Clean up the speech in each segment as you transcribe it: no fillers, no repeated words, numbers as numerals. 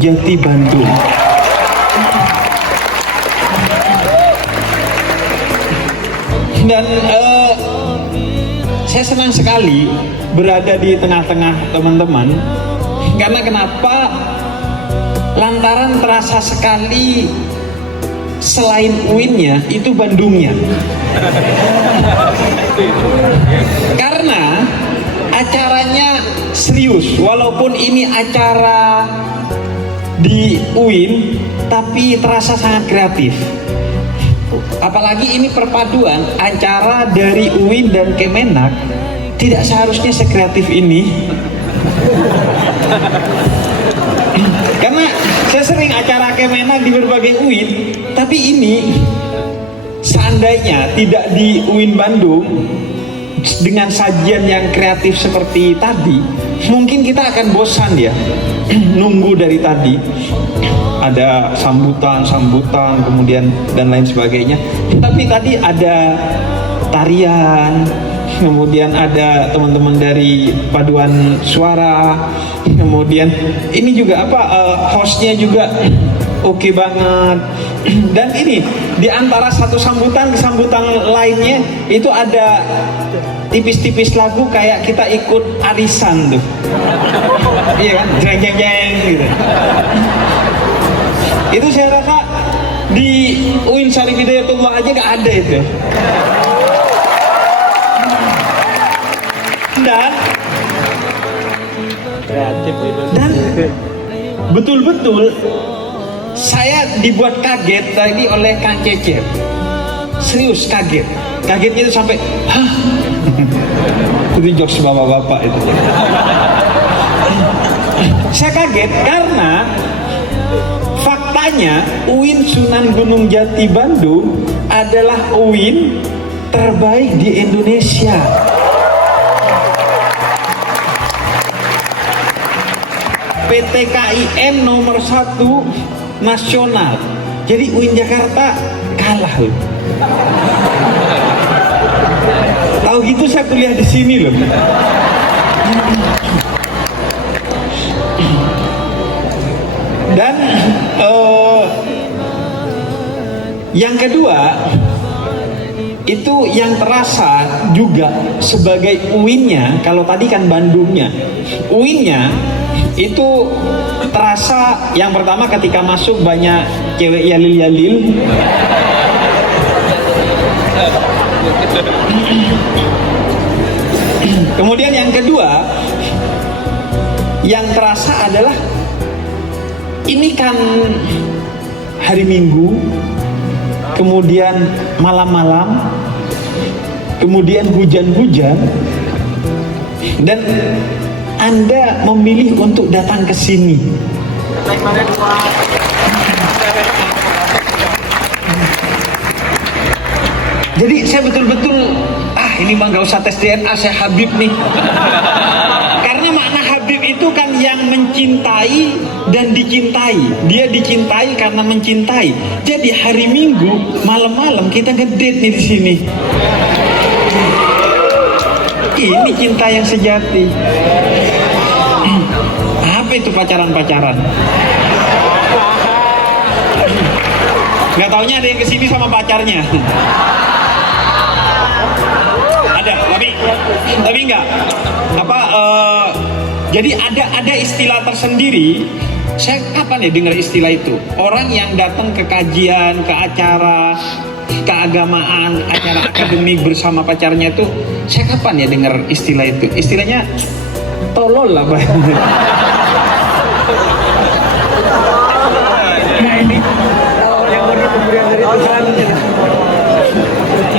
Jati Bandung. Dan saya senang sekali berada di tengah-tengah teman-teman. Karena kenapa? Lantaran terasa sekali selain UIN-nya itu Bandungnya. Karena acaranya serius, walaupun ini acara di UIN, tapi terasa sangat kreatif. Apalagi ini perpaduan acara dari UIN dan Kemenak, tidak seharusnya sekreatif ini. Karena saya sering acara Kemenak di berbagai UIN, tapi ini seandainya tidak di UIN Bandung dengan sajian yang kreatif seperti tadi, mungkin kita akan bosan ya nunggu dari tadi. Ada sambutan, kemudian dan lain sebagainya. Tapi tadi ada tarian, kemudian ada teman-teman dari paduan suara, kemudian ini juga hostnya juga oke banget. Dan ini di antara satu sambutan ke sambutan lainnya itu ada tipis-tipis lagu kayak kita ikut arisan tuh. Iya kan, jeng gitu. Itu saya rasa di UIN Syarif Hidayatullah aja gak ada itu. Dan betul-betul saya dibuat kaget tadi oleh Kang Cecep. Serius kaget. Kagetnya itu sampai hah. Itu jokes bapak-bapak itu. Saya kaget karena faktanya UIN Sunan Gunung Jati Bandung adalah UIN terbaik di Indonesia. PTKIN nomor 1 nasional. Jadi UIN Jakarta kalah loh. Tahu gitu saya kuliah di sini loh. Dan yang kedua itu yang terasa juga sebagai UIN-nya. Kalau tadi kan Bandungnya, UIN-nya itu terasa yang pertama ketika masuk banyak cewek yalil-yalil. Kemudian yang kedua yang terasa adalah ini kan hari Minggu, kemudian malam-malam, kemudian hujan-hujan, dan Anda memilih untuk datang ke sini. Jadi saya betul-betul ini mah gak usah tes DNA, saya Habib nih. Karena makna Habib itu kan yang mencintai dan dicintai. Dia dicintai karena mencintai. Jadi hari Minggu malam-malam kita ngedate nih di sini. Ini cinta yang sejati. Apa itu pacaran-pacaran? Gak taunya ada yang kesini sama pacarnya. Ada, tapi enggak. Jadi ada istilah tersendiri. Saya kapan ya dengar istilah itu? Orang yang datang ke kajian, ke acara keagamaan, acara akademik bersama pacarnya itu, saya kapan ya dengar istilah itu? Istilahnya tolol lah, Pak.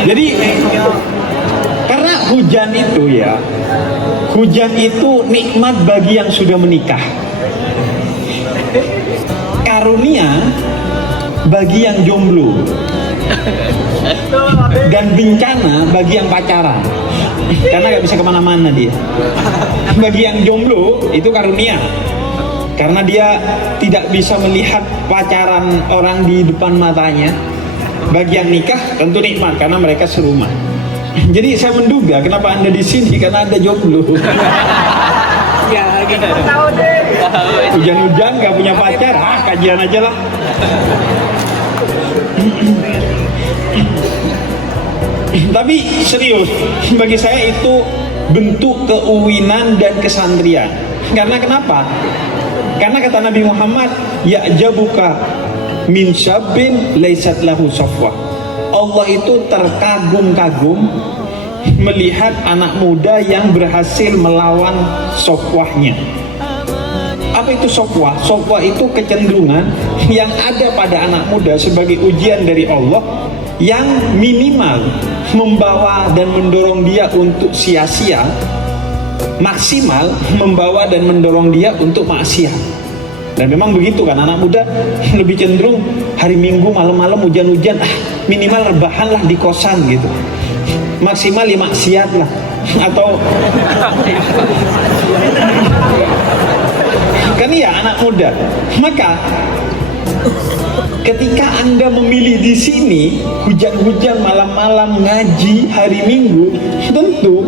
Jadi karena hujan itu nikmat bagi yang sudah menikah, karunia bagi yang jomblo, dan bencana bagi yang pacaran. Karena gak bisa kemana-mana dia. Bagi yang jomblo itu karunia, karena dia tidak bisa melihat pacaran orang di depan matanya. Bagi yang nikah tentu nikmat karena mereka serumah. Jadi saya menduga kenapa Anda di sini karena Anda jomblo. Ya, gitu. Tahu deh. Hujan-hujan gak punya pacar, kajian aja lah. Tapi serius, bagi saya itu bentuk keuwinan dan kesantrian. Karena kenapa? Karena kata Nabi Muhammad, ya'jabuka min syabbin laisat lahu safwah. Allah itu terkagum-kagum melihat anak muda yang berhasil melawan safwahnya. Apa itu safwah? Safwah itu kecenderungan yang ada pada anak muda sebagai ujian dari Allah, yang minimal membawa dan mendorong dia untuk sia-sia, maksimal membawa dan mendorong dia untuk maksiat. Dan memang begitu kan, anak muda lebih cenderung hari Minggu malam-malam hujan-hujan, minimal rebahan lah di kosan gitu, maksimal ya maksiat lah, atau kan iya anak muda. Maka ketika Anda memilih di sini hujan-hujan malam-malam ngaji hari Minggu, tentu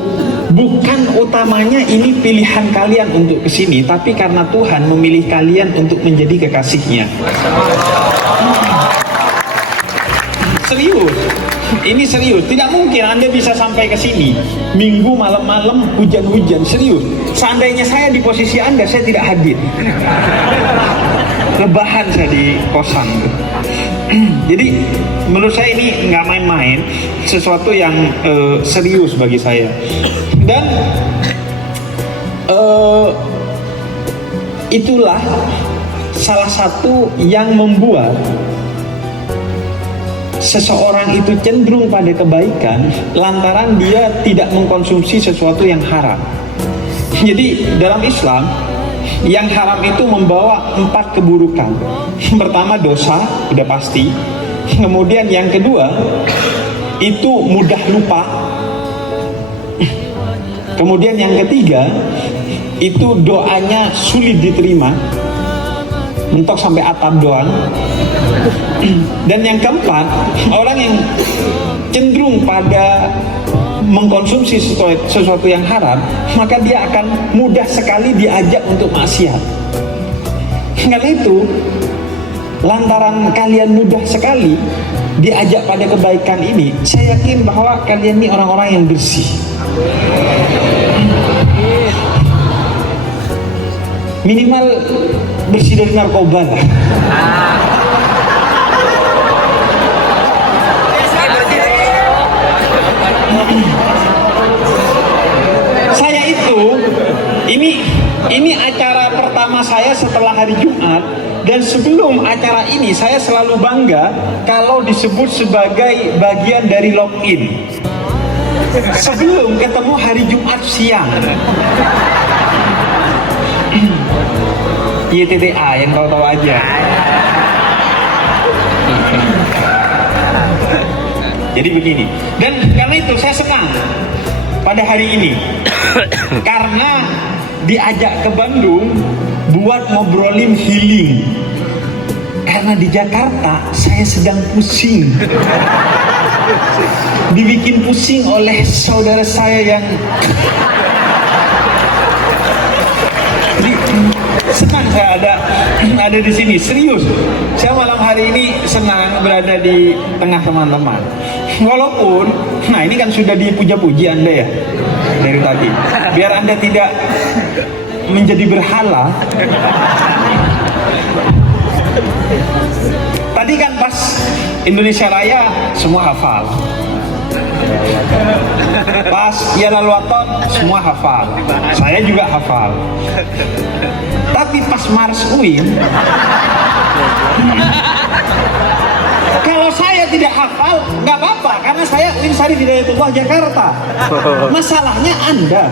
bukan utamanya ini pilihan kalian untuk kesini, tapi karena Tuhan memilih kalian untuk menjadi kekasihnya. Serius, ini serius. Tidak mungkin Anda bisa sampai ke sini Minggu malam-malam hujan-hujan. Serius. Seandainya saya di posisi Anda, saya tidak hadir. Rebahan saya di kosan. Jadi menurut saya ini nggak main-main, sesuatu yang serius bagi saya. Dan itulah salah satu yang membuat seseorang itu cenderung pada kebaikan lantaran dia tidak mengkonsumsi sesuatu yang haram. Jadi dalam Islam, yang haram itu membawa 4 keburukan. Pertama dosa, udah pasti. Kemudian yang kedua itu mudah lupa. Kemudian yang ketiga itu doanya sulit diterima, mentok sampai atap doang. Dan yang keempat, orang yang cenderung pada mengkonsumsi sesuatu yang haram, maka dia akan mudah sekali diajak untuk maksiat. Karena itu, lantaran kalian mudah sekali diajak pada kebaikan ini, saya yakin bahwa kalian ini orang-orang yang bersih. Minimal bersih dari narkoba lah. Saya itu, ini acara pertama saya setelah hari Jumat, dan sebelum acara ini saya selalu bangga kalau disebut sebagai bagian dari login. Sebelum ketemu hari Jumat siang. YTTA yang tahu-tahu aja. Jadi begini, dan karena itu saya senang pada hari ini karena diajak ke Bandung buat ngobrolin healing. Karena di Jakarta saya sedang pusing, dibikin pusing oleh saudara saya yang senang saya ada di sini. Serius, saya malam hari ini senang berada di tengah teman-teman. Walaupun, nah ini kan sudah dipuja-puji Anda ya dari tadi. Biar Anda tidak menjadi berhala. Tadi kan pas Indonesia Raya semua hafal. Pas Yalal Waton semua hafal. Saya juga hafal. Tapi pas Mars UIN, kalau saya tidak hafal, nggak apa-apa, karena saya UIN Syarif Hidayatullah Jakarta. Masalahnya Anda.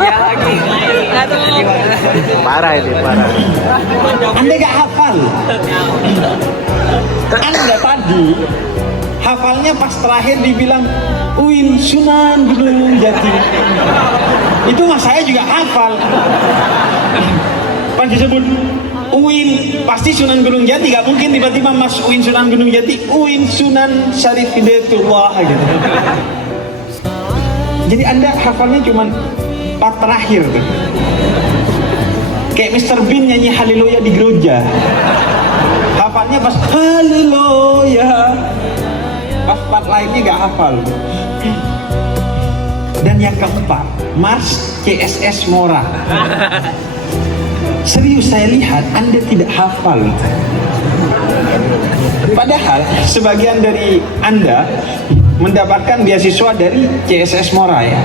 Ya lagi. Parah ini, parah. Anda nggak hafal. Anda tadi hafalnya pas terakhir dibilang UIN Sunan Gunung Jati. Itu mas saya juga hafal. Pas disebut UIN pasti Sunan Gunung Jati, gak mungkin tiba-tiba mas UIN Sunan Gunung Jati, UIN Sunan Syarif Hidayatullah gitu. Jadi Anda hafalnya cuman part terakhir tuh. Kayak Mr. Bean nyanyi Haleluya di gereja. Hafalnya pas Haleluya, pas part lainnya gak hafal. Dan yang keempat, Mars CSS Mora. Serius, saya lihat Anda tidak hafal. Padahal sebagian dari Anda mendapatkan beasiswa dari CSS Mora ya.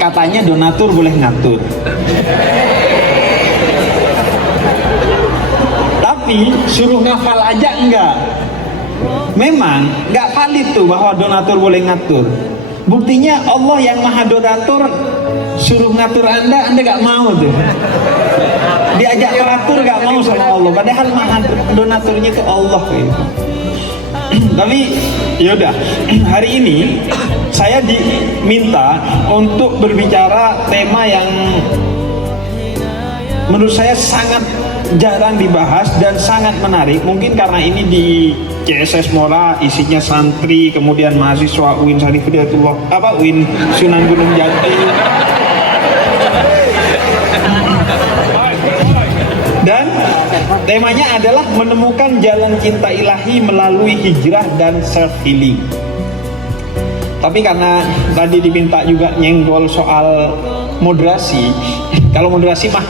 Katanya donatur boleh ngatur. Tapi suruh ngafal aja enggak. Memang enggak valid tuh bahwa donatur boleh ngatur. Buktinya Allah yang maha donatur suruh ngatur Anda enggak mau tuh. Diajak teratur enggak mau sama Allah. Padahal maha donaturnya itu Allah gitu. Tapi yaudah, hari ini saya diminta untuk berbicara tema yang menurut saya sangat jarang dibahas dan sangat menarik. Mungkin karena ini di CSS Mora isinya santri, kemudian mahasiswa UIN Syarif Hidayatullah, UIN Sunan Gunung Jati. Dan temanya adalah menemukan jalan cinta ilahi melalui hijrah dan self healing. Tapi karena tadi diminta juga nyenggol soal moderasi, kalau moderasi mah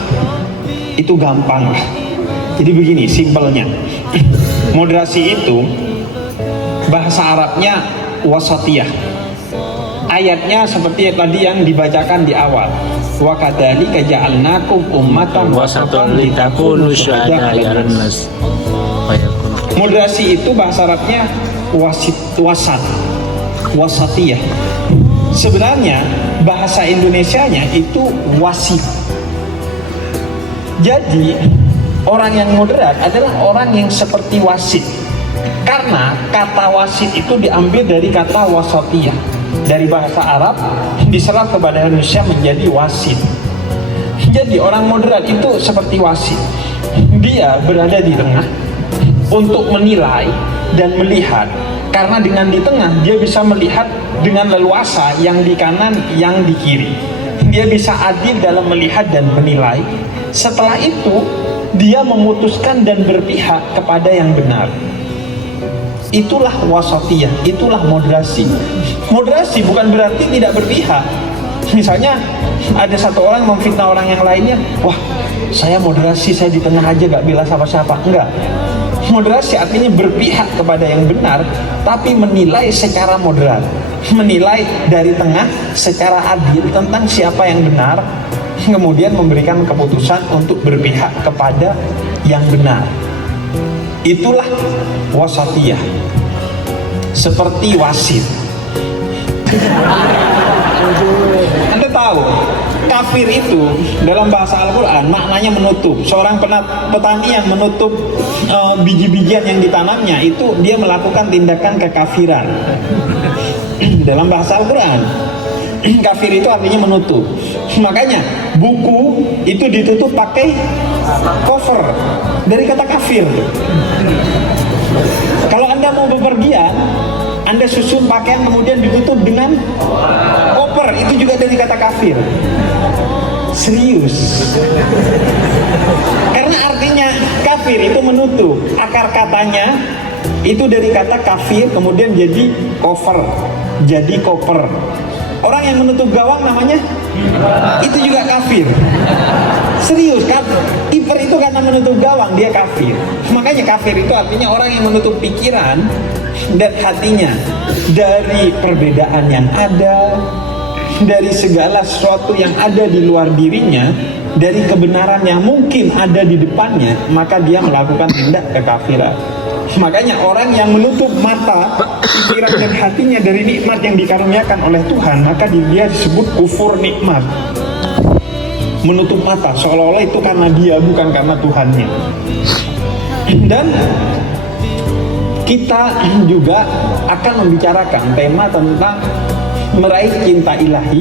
itu gampang lah. Jadi begini simpelnya, moderasi itu bahasa Arabnya wasatiyah. Ayatnya seperti tadi yang dibacakan di awal. Wa kadzalika ja'alnakum ummatan wasatan litakunu syuhada'a 'alan nas. Moderasi itu bahasa Arabnya wasatiyah. Sebenarnya bahasa Indonesianya itu wasit. Jadi orang yang moderat adalah orang yang seperti wasit. Karena kata wasit itu diambil dari kata wasatiyah. Dari bahasa Arab diserap ke bahasa Indonesia menjadi wasit. Jadi orang moderat itu seperti wasit. Dia berada di tengah untuk menilai dan melihat. Karena dengan di tengah dia bisa melihat dengan leluasa yang di kanan, yang di kiri. Dia bisa adil dalam melihat dan menilai. Setelah itu dia memutuskan dan berpihak kepada yang benar. Itulah wasatiyah, itulah moderasi. Moderasi bukan berarti tidak berpihak. Misalnya ada satu orang memfitnah orang yang lainnya, wah saya moderasi, saya di tengah aja gak bilang siapa-siapa. Enggak. Moderasi artinya berpihak kepada yang benar, tapi menilai secara moderat. Menilai dari tengah secara adil tentang siapa yang benar, kemudian memberikan keputusan untuk berpihak kepada yang benar. Itulah wasatiyah, seperti wasit. Anda tahu kafir itu dalam bahasa Al-Quran maknanya menutup. Seorang petani yang menutup biji-bijian yang ditanamnya itu dia melakukan tindakan kekafiran. Dalam bahasa Al-Quran kafir itu artinya menutup. Makanya buku itu ditutup pakai cover dari kata kafir. Kalau Anda mau bepergian, Anda susun pakaian kemudian ditutup dengan koper, itu juga dari kata kafir. Serius. Karena artinya kafir itu menutup. Akar katanya itu dari kata kafir kemudian jadi cover, jadi koper. Orang yang menutup gawang namanya itu juga kafir. Serius, kiper itu karena menutup gawang dia kafir. Makanya kafir itu artinya orang yang menutup pikiran dan hatinya dari perbedaan yang ada, dari segala sesuatu yang ada di luar dirinya, dari kebenaran yang mungkin ada di depannya, maka dia melakukan tindak kekafiran. Makanya orang yang menutup mata, pikiran dan hatinya dari nikmat yang dikaruniakan oleh Tuhan, maka dia disebut kufur nikmat. Menutup mata seolah-olah itu karena dia, bukan karena Tuhannya. Dan kita juga akan membicarakan tema tentang meraih cinta ilahi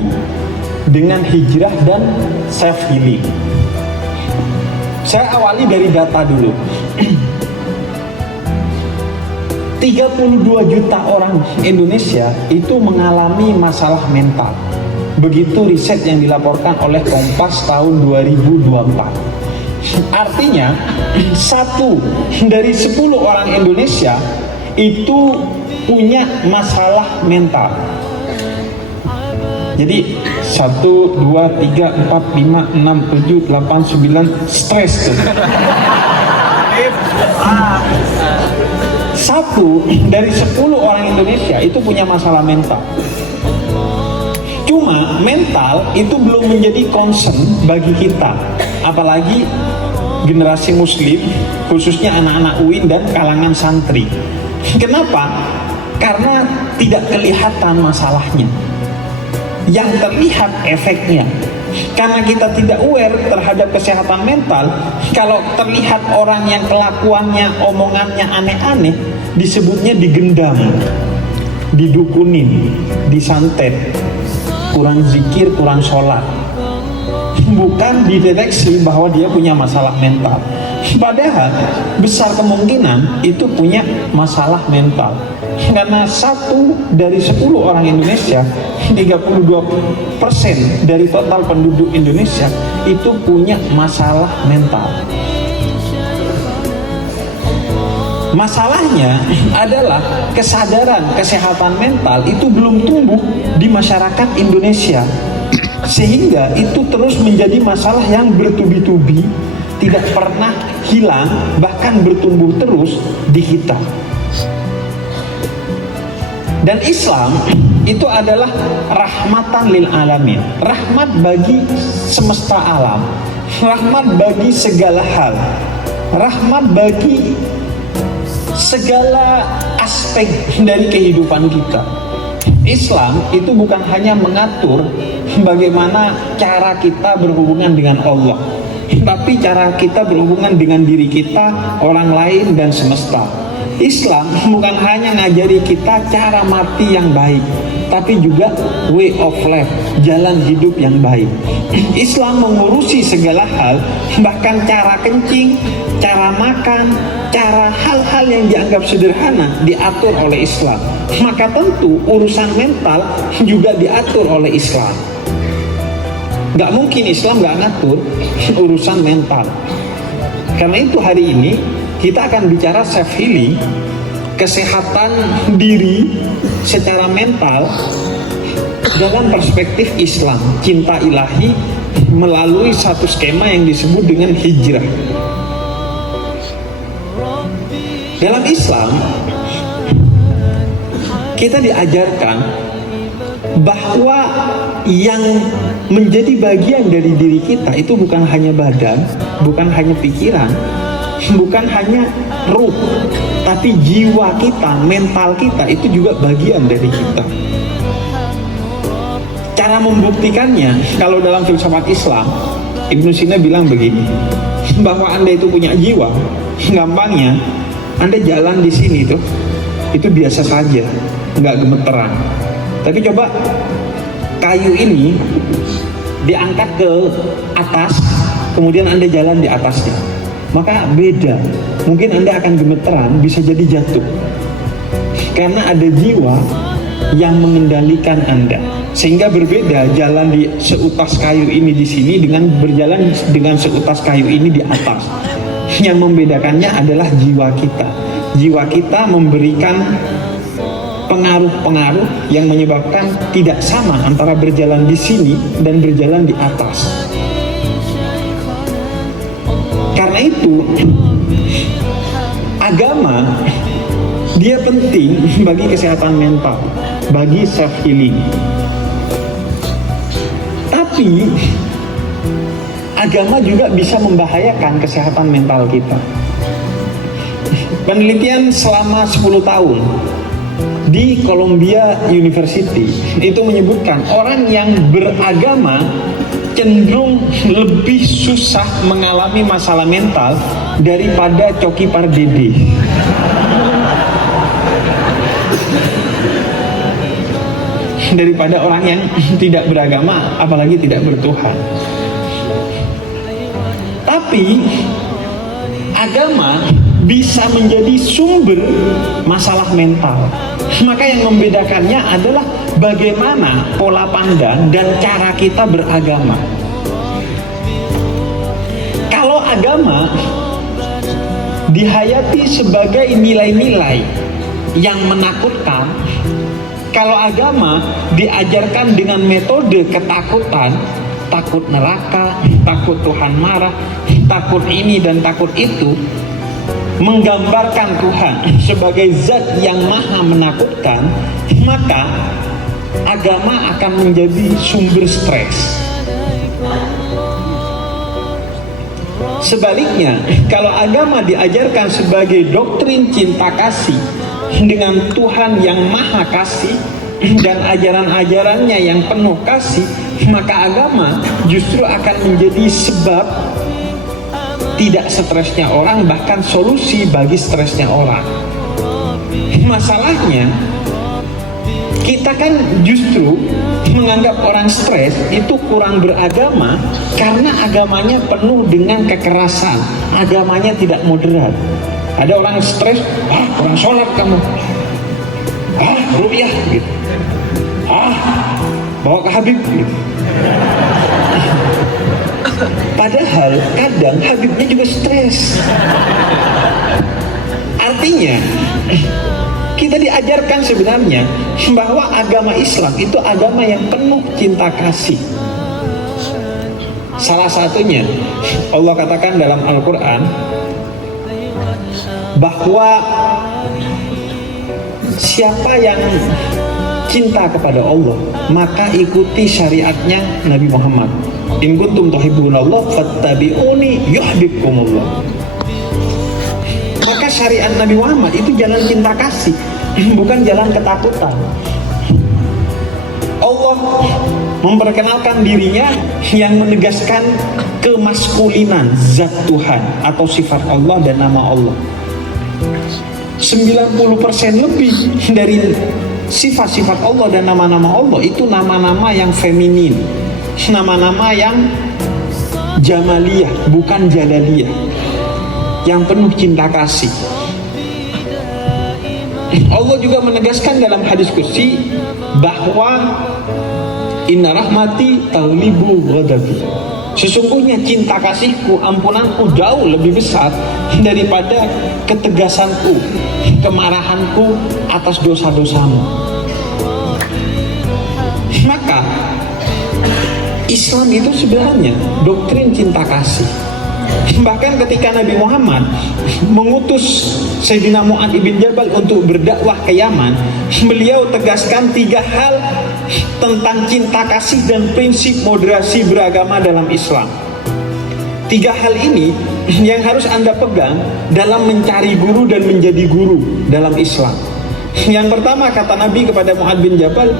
dengan hijrah dan self healing. Saya awali dari data dulu. 32 juta orang Indonesia itu mengalami masalah mental. Begitu riset yang dilaporkan oleh Kompas tahun 2024. Artinya 1 dari 10 orang Indonesia itu punya masalah mental. Jadi 1, 2, 3, 4, 5, 6, 7, 8, 9 stres tuh. 1 dari 10 orang Indonesia itu punya masalah mental. Cuma mental itu belum menjadi concern bagi kita, apalagi generasi muslim, khususnya anak-anak UIN dan kalangan santri. Kenapa? Karena tidak kelihatan masalahnya, yang terlihat efeknya. Karena kita tidak aware terhadap kesehatan mental, kalau terlihat orang yang kelakuannya, omongannya aneh-aneh, disebutnya digendam, didukunin, disantet, kurang zikir, kurang sholat. Bukan dideteksi bahwa dia punya masalah mental. Padahal besar kemungkinan itu punya masalah mental. Karena 1 dari 10 orang Indonesia, 32% dari total penduduk Indonesia itu punya masalah mental. Masalahnya adalah kesadaran kesehatan mental itu belum tumbuh di masyarakat Indonesia, sehingga itu terus menjadi masalah yang bertubi-tubi, tidak pernah hilang, bahkan bertumbuh terus di kita. Dan Islam itu adalah rahmatan lil alamin, rahmat bagi semesta alam, rahmat bagi segala hal, rahmat bagi segala aspek dari kehidupan kita. Islam itu bukan hanya mengatur bagaimana cara kita berhubungan dengan Allah, tapi cara kita berhubungan dengan diri kita, orang lain, dan semesta. Islam bukan hanya ngajari kita cara mati yang baik, tapi juga way of life, jalan hidup yang baik. Islam mengurusi segala hal, bahkan cara kencing, cara makan, cara hal-hal yang dianggap sederhana diatur oleh Islam. Maka tentu urusan mental juga diatur oleh Islam. Gak mungkin Islam gak ngatur urusan mental. Karena itu hari ini kita akan bicara self healing, kesehatan diri secara mental dalam perspektif Islam, cinta ilahi melalui satu skema yang disebut dengan hijrah. Dalam Islam kita diajarkan bahwa yang menjadi bagian dari diri kita itu bukan hanya badan, bukan hanya pikiran, bukan hanya ruh, tapi jiwa kita, mental kita itu juga bagian dari kita. Cara membuktikannya, kalau dalam filsafat Islam, Ibnu Sina bilang begini, bahwa Anda itu punya jiwa. Gampangnya, Anda jalan di sini tuh, itu biasa saja, nggak gemeteran. Tapi coba kayu ini diangkat ke atas, kemudian Anda jalan di atasnya, maka beda. Mungkin Anda akan gemeteran, bisa jadi jatuh, karena ada jiwa yang mengendalikan Anda. Sehingga berbeda jalan di seutas kayu ini di sini dengan berjalan dengan seutas kayu ini di atas. Yang membedakannya adalah jiwa kita. Jiwa kita memberikan pengaruh-pengaruh yang menyebabkan tidak sama antara berjalan di sini dan berjalan di atas. Karena itu agama dia penting bagi kesehatan mental, bagi self healing. Tapi agama juga bisa membahayakan kesehatan mental kita. Penelitian selama 10 tahun di Columbia University itu menyebutkan orang yang beragama cenderung lebih susah mengalami masalah mental daripada Coki Pardede. Daripada orang yang tidak beragama, apalagi tidak bertuhan. Tapi agama bisa menjadi sumber masalah mental. Maka yang membedakannya adalah bagaimana pola pandang dan cara kita beragama. Kalau agama dihayati sebagai nilai-nilai yang menakutkan, kalau agama diajarkan dengan metode ketakutan, takut neraka, takut Tuhan marah, takut ini dan takut itu, menggambarkan Tuhan sebagai zat yang maha menakutkan, maka agama akan menjadi sumber stres. Sebaliknya, kalau agama diajarkan sebagai doktrin cinta kasih dengan Tuhan yang maha kasih dan ajaran-ajarannya yang penuh kasih, maka agama justru akan menjadi sebab tidak stresnya orang, bahkan solusi bagi stresnya orang. Masalahnya, kita kan justru menganggap orang stres itu kurang beragama karena agamanya penuh dengan kekerasan, agamanya tidak moderat. Ada orang stres, kurang sholat kamu, ru'yah gitu, bawa ke Habib gitu. Padahal kadang Habibnya juga stres. Artinya kita diajarkan sebenarnya bahwa agama Islam itu agama yang penuh cinta kasih. Salah satunya Allah katakan dalam Al-Quran bahwa siapa yang cinta kepada Allah maka ikuti syariatnya Nabi Muhammad. In kuntum tuhibbunallah fattabi'uni yuhibbukumullah. Maka syariat Nabi Muhammad itu jalan cinta kasih, bukan jalan ketakutan. Allah memperkenalkan dirinya yang menegaskan kemaskulinan zat Tuhan atau sifat Allah dan nama Allah. 90% lebih dari sifat-sifat Allah dan nama-nama Allah itu nama-nama yang feminin, nama-nama yang jamaliyah, bukan jalaliyah, yang penuh cinta kasih. Allah juga menegaskan dalam hadis qudsi bahwa inna rahmati taghlibu ghadabi. Sesungguhnya cinta kasihku, ampunanku jauh lebih besar daripada ketegasanku, kemarahanku atas dosa-dosamu. Maka Islam itu sebenarnya doktrin cinta kasih. Bahkan ketika Nabi Muhammad mengutus Sayyidina Mu'adz ibn Jabal untuk berdakwah ke Yaman, beliau tegaskan 3 hal tentang cinta kasih dan prinsip moderasi beragama dalam Islam. 3 hal ini yang harus Anda pegang dalam mencari guru dan menjadi guru dalam Islam. Yang pertama kata Nabi kepada Mu'adz bin Jabal,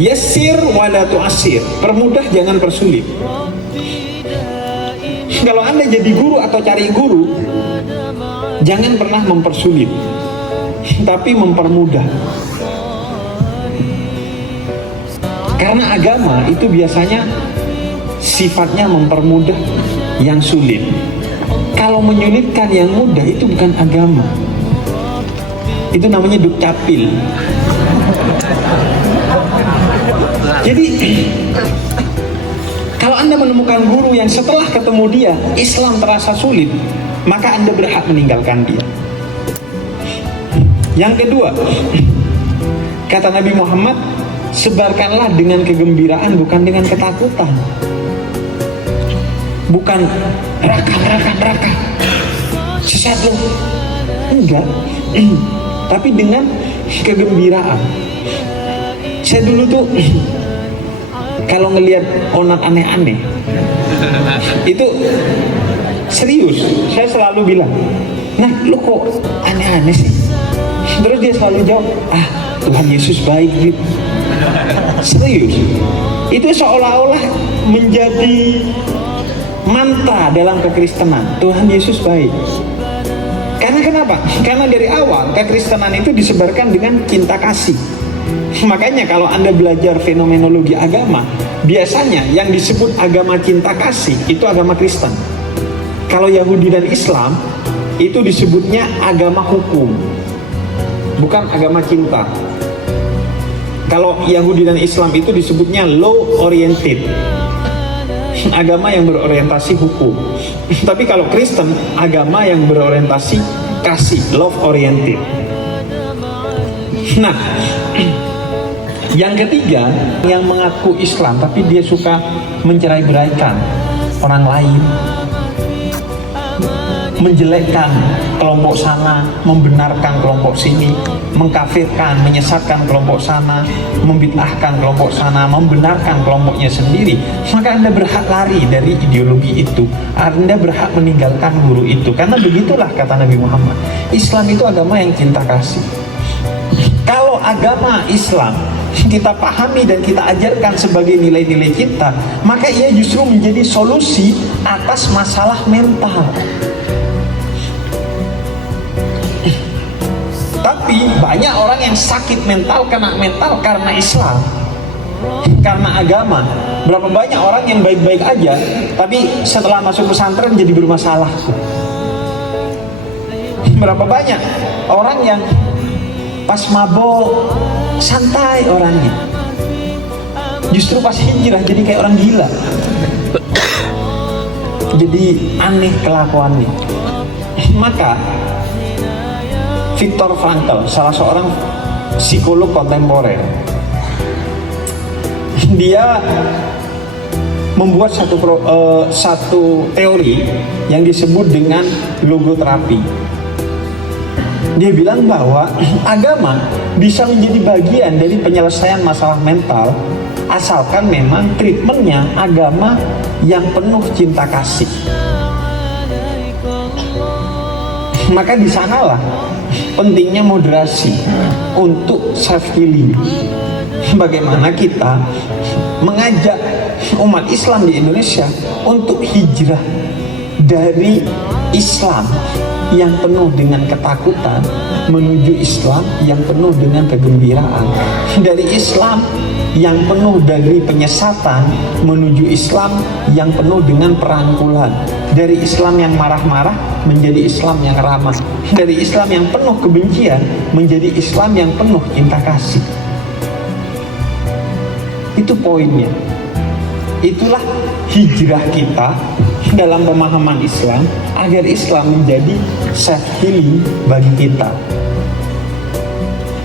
yassir wa la tu'assir, permudah jangan persulit. Kalau Anda jadi guru atau cari guru, jangan pernah mempersulit, tapi mempermudah. Karena agama itu biasanya sifatnya mempermudah yang sulit. Kalau menyulitkan yang mudah itu bukan agama. Itu namanya dukcapil. Jadi kalau Anda menemukan guru yang setelah ketemu dia Islam terasa sulit, maka Anda berhak meninggalkan dia. Yang kedua, kata Nabi Muhammad, sebarkanlah dengan kegembiraan, bukan dengan ketakutan. Bukan neraka, sesat loh, enggak, tapi dengan kegembiraan. Saya dulu tuh kalau ngelihat onat aneh-aneh itu serius, saya selalu bilang, nah lu kok aneh-aneh sih? Terus dia selalu jawab, Tuhan Yesus baik gitu. Serius, itu seolah-olah menjadi mantra dalam kekristenan, Tuhan Yesus baik. Karena kenapa? Karena dari awal kekristenan itu disebarkan dengan cinta kasih. Makanya kalau Anda belajar fenomenologi agama, biasanya yang disebut agama cinta kasih itu agama Kristen. Kalau Yahudi dan Islam itu disebutnya agama hukum, bukan agama cinta. Kalau Yahudi dan Islam itu disebutnya law oriented, agama yang berorientasi hukum. Tapi kalau Kristen, agama yang berorientasi kasih, love oriented. Nah, yang ketiga, yang mengaku Islam tapi dia suka mencerai-beraikan orang lain, menjelekkan kelompok sana, membenarkan kelompok sini, mengkafirkan, menyesatkan kelompok sana, membid'ahkan kelompok sana, membenarkan kelompoknya sendiri, maka Anda berhak lari dari ideologi itu. Anda berhak meninggalkan guru itu. Karena begitulah kata Nabi Muhammad, Islam itu agama yang cinta kasih. Kalau agama Islam kita pahami dan kita ajarkan sebagai nilai-nilai cinta, maka ia justru menjadi solusi atas masalah mental. Tapi banyak orang yang sakit mental, kena mental karena Islam, karena agama. Berapa banyak orang yang baik-baik aja, tapi setelah masuk pesantren jadi bermasalah. Berapa banyak orang yang pas mabok santai orangnya, justru pas hijrah jadi kayak orang gila, jadi aneh kelakuannya. Maka Viktor Frankl, salah seorang psikolog kontemporer, dia membuat satu teori yang disebut dengan logoterapi. Dia bilang bahwa agama bisa menjadi bagian dari penyelesaian masalah mental asalkan memang treatmentnya agama yang penuh cinta kasih. Maka di sanalah pentingnya moderasi untuk self healing. Bagaimana kita mengajak umat Islam di Indonesia untuk hijrah dari Islam yang penuh dengan ketakutan menuju Islam yang penuh dengan kegembiraan, dari Islam yang penuh dari penyesatan menuju Islam yang penuh dengan perangkulan, dari Islam yang marah-marah menjadi Islam yang ramah, dari Islam yang penuh kebencian menjadi Islam yang penuh cinta kasih. Itu poinnya. Itulah hijrah kita dalam pemahaman Islam, agar Islam menjadi self healing bagi kita.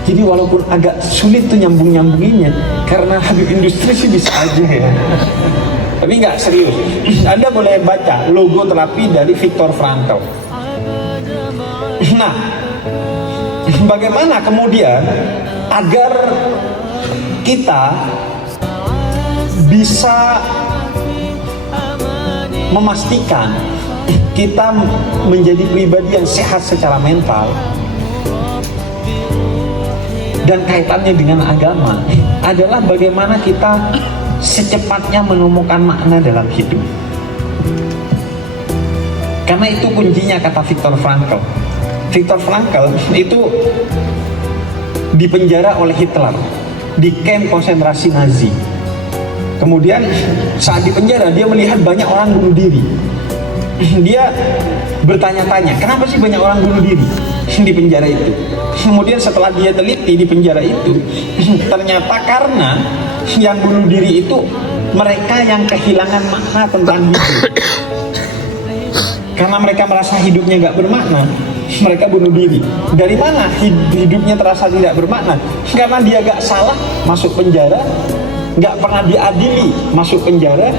Jadi walaupun agak sulit tuh nyambunginnya, karena Habib industri sih bisa aja ya. Tapi nggak serius. Anda boleh baca logoterapi dari Viktor Frankl. Nah, bagaimana kemudian agar kita bisa memastikan kita menjadi pribadi yang sehat secara mental dan kaitannya dengan agama adalah bagaimana kita secepatnya menemukan makna dalam hidup. Karena itu kuncinya, kata Viktor Frankl. Viktor Frankl itu dipenjara oleh Hitler di kamp konsentrasi Nazi. Kemudian saat di penjara dia melihat banyak orang bunuh diri. Dia bertanya-tanya, kenapa sih banyak orang bunuh diri di penjara itu? Kemudian setelah dia teliti di penjara itu, ternyata karena yang bunuh diri itu mereka yang kehilangan makna tentang hidup. Karena mereka merasa hidupnya gak bermakna, mereka bunuh diri. Dari mana hidupnya terasa tidak bermakna? Karena dia gak salah masuk penjara, gak pernah diadili masuk penjara,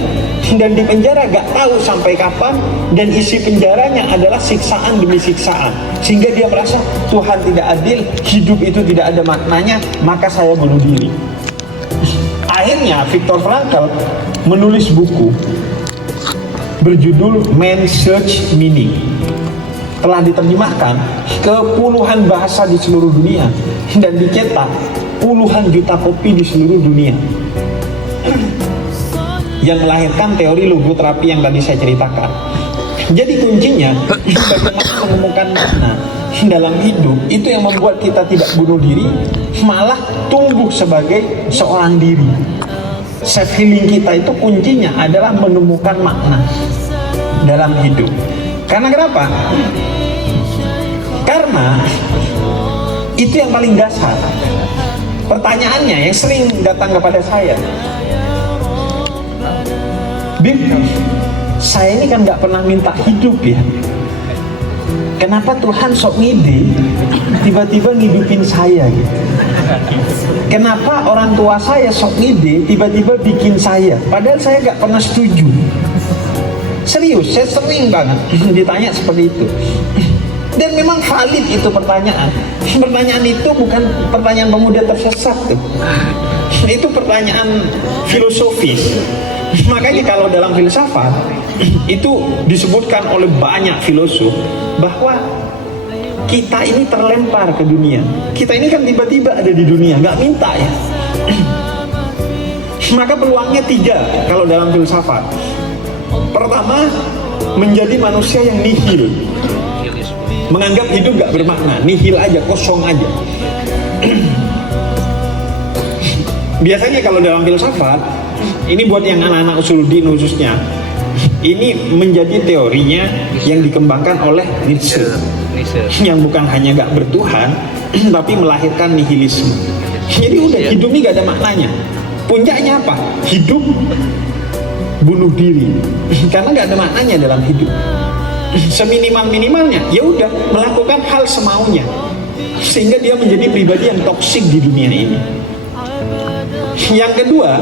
dan di penjara gak tahu sampai kapan, dan isi penjaranya adalah siksaan demi siksaan, sehingga dia merasa Tuhan tidak adil, hidup itu tidak ada maknanya, maka saya bunuh diri. Akhirnya Viktor Frankl menulis buku berjudul Man's Search Meaning. Telah diterjemahkan ke puluhan bahasa di seluruh dunia dan dicetak puluhan juta kopi di seluruh dunia, yang melahirkan teori logoterapi yang tadi saya ceritakan. Jadi kuncinya bagaimana menemukan makna dalam hidup, itu yang membuat kita tidak bunuh diri, malah tumbuh sebagai seorang diri. Self healing kita itu kuncinya adalah menemukan makna dalam hidup. Karena kenapa? Karena itu yang paling dasar. Pertanyaannya yang sering datang kepada saya, Bib, saya ini kan nggak pernah minta hidup ya. Kenapa Tuhan sok ngide, tiba-tiba ngidupin saya gitu? Kenapa orang tua saya sok ngide, tiba-tiba bikin saya? Padahal saya nggak pernah setuju. Serius, saya sering banget ditanya seperti itu. Dan memang valid itu pertanyaan. Pertanyaan itu bukan pertanyaan pemuda tersesat tuh. Itu pertanyaan filosofis. Makanya kalau dalam filsafat itu disebutkan oleh banyak filosof bahwa kita ini terlempar ke dunia. Kita ini kan tiba-tiba ada di dunia, nggak minta ya. Maka peluangnya 3 kalau dalam filsafat. Pertama, menjadi manusia yang nihil, menganggap hidup nggak bermakna, nihil aja, kosong aja. Biasanya kalau dalam filsafat, ini buat yang anak-anak usuluddin khususnya, ini menjadi teorinya yang dikembangkan oleh Nietzsche, yang bukan hanya nggak bertuhan, tapi melahirkan nihilisme. Jadi udah hidup ini nggak ada maknanya. Puncaknya apa? Hidup bunuh diri, karena nggak ada maknanya dalam hidup. Seminimal-minimalnya, ya udah melakukan hal semaunya, sehingga dia menjadi pribadi yang toksik di dunia ini. Yang kedua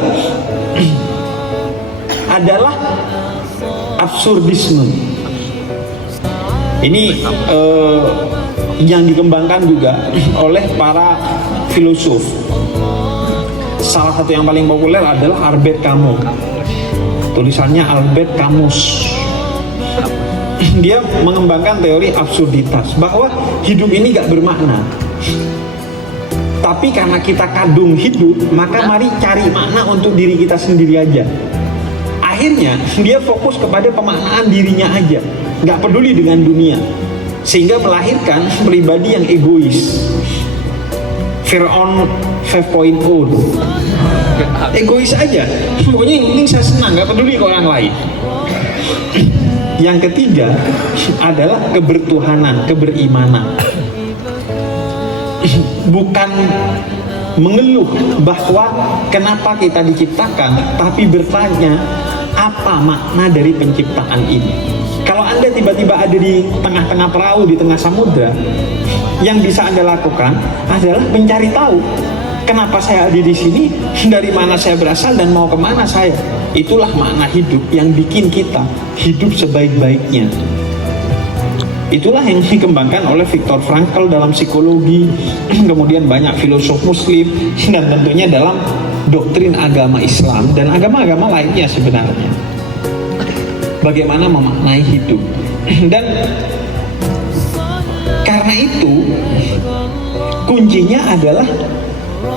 adalah absurdisme. Ini yang dikembangkan juga oleh para filosof. Salah satu yang paling populer adalah Albert Camus. Tulisannya Albert Camus. Dia mengembangkan teori absurditas, bahwa hidup ini gak bermakna. Tapi karena kita kadung hidup, maka mari cari makna untuk diri kita sendiri aja. Akhirnya dia fokus kepada pemaknaan dirinya aja, gak peduli dengan dunia, sehingga melahirkan pribadi yang egois. Fir'aun 5.0, egois aja, pokoknya yang penting saya senang, gak peduli ke orang lain. Yang ketiga adalah kebertuhanan, keberimanan. Bukan mengeluh bahwa kenapa kita diciptakan, tapi bertanya apa makna dari penciptaan ini. Kalau Anda tiba-tiba ada di tengah-tengah perahu, di tengah samudra, yang bisa Anda lakukan adalah mencari tahu kenapa saya ada di sini, dari mana saya berasal, dan mau kemana saya. Itulah makna hidup yang bikin kita hidup sebaik-baiknya. Itulah yang dikembangkan oleh Viktor Frankl dalam psikologi, kemudian banyak filosof muslim, dan tentunya dalam doktrin agama Islam dan agama-agama lainnya sebenarnya. Bagaimana memaknai hidup. Dan karena itu kuncinya adalah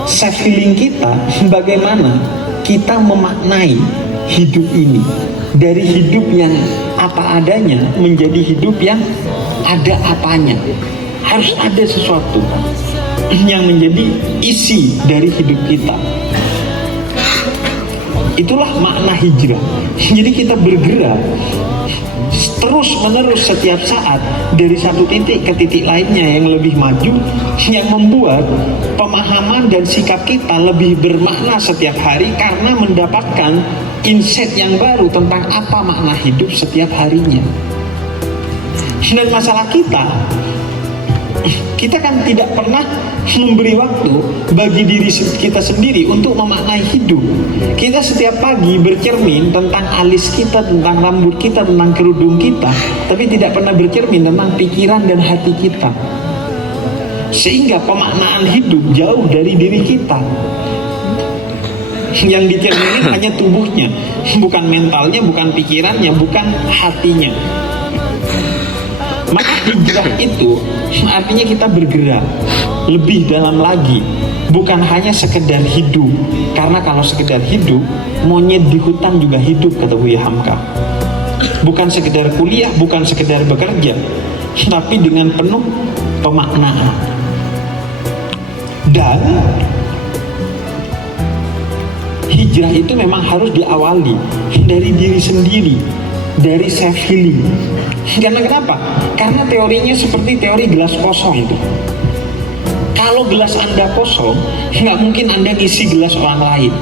self healing kita, bagaimana kita memaknai hidup ini dari hidup yang apa adanya menjadi hidup yang ada apanya. Harus ada sesuatu yang menjadi isi dari hidup kita. Itulah makna hijrah. Jadi kita bergerak terus menerus setiap saat dari satu titik ke titik lainnya yang lebih maju, yang membuat pemahaman dan sikap kita lebih bermakna setiap hari karena mendapatkan insight yang baru tentang apa makna hidup setiap harinya. Dan masalah kita kan tidak pernah memberi waktu bagi diri kita sendiri untuk memaknai hidup. Kita setiap pagi bercermin tentang alis kita, tentang rambut kita, tentang kerudung kita, tapi tidak pernah bercermin tentang pikiran dan hati kita. Sehingga pemaknaan hidup jauh dari diri kita. Yang dicerminin hanya tubuhnya, bukan mentalnya, bukan pikirannya, bukan hatinya. Maka hijrah itu artinya kita bergerak lebih dalam lagi, bukan hanya sekedar hidup. Karena kalau sekedar hidup, monyet di hutan juga hidup, kata Buya Hamka. Bukan sekedar kuliah, bukan sekedar bekerja, tapi dengan penuh pemaknaan. Dan hijrah itu memang harus diawali dari diri sendiri, dari self healing. Karena kenapa? Karena teorinya seperti teori gelas kosong itu. Kalau gelas Anda kosong, nggak mungkin Anda ngisi gelas orang lain.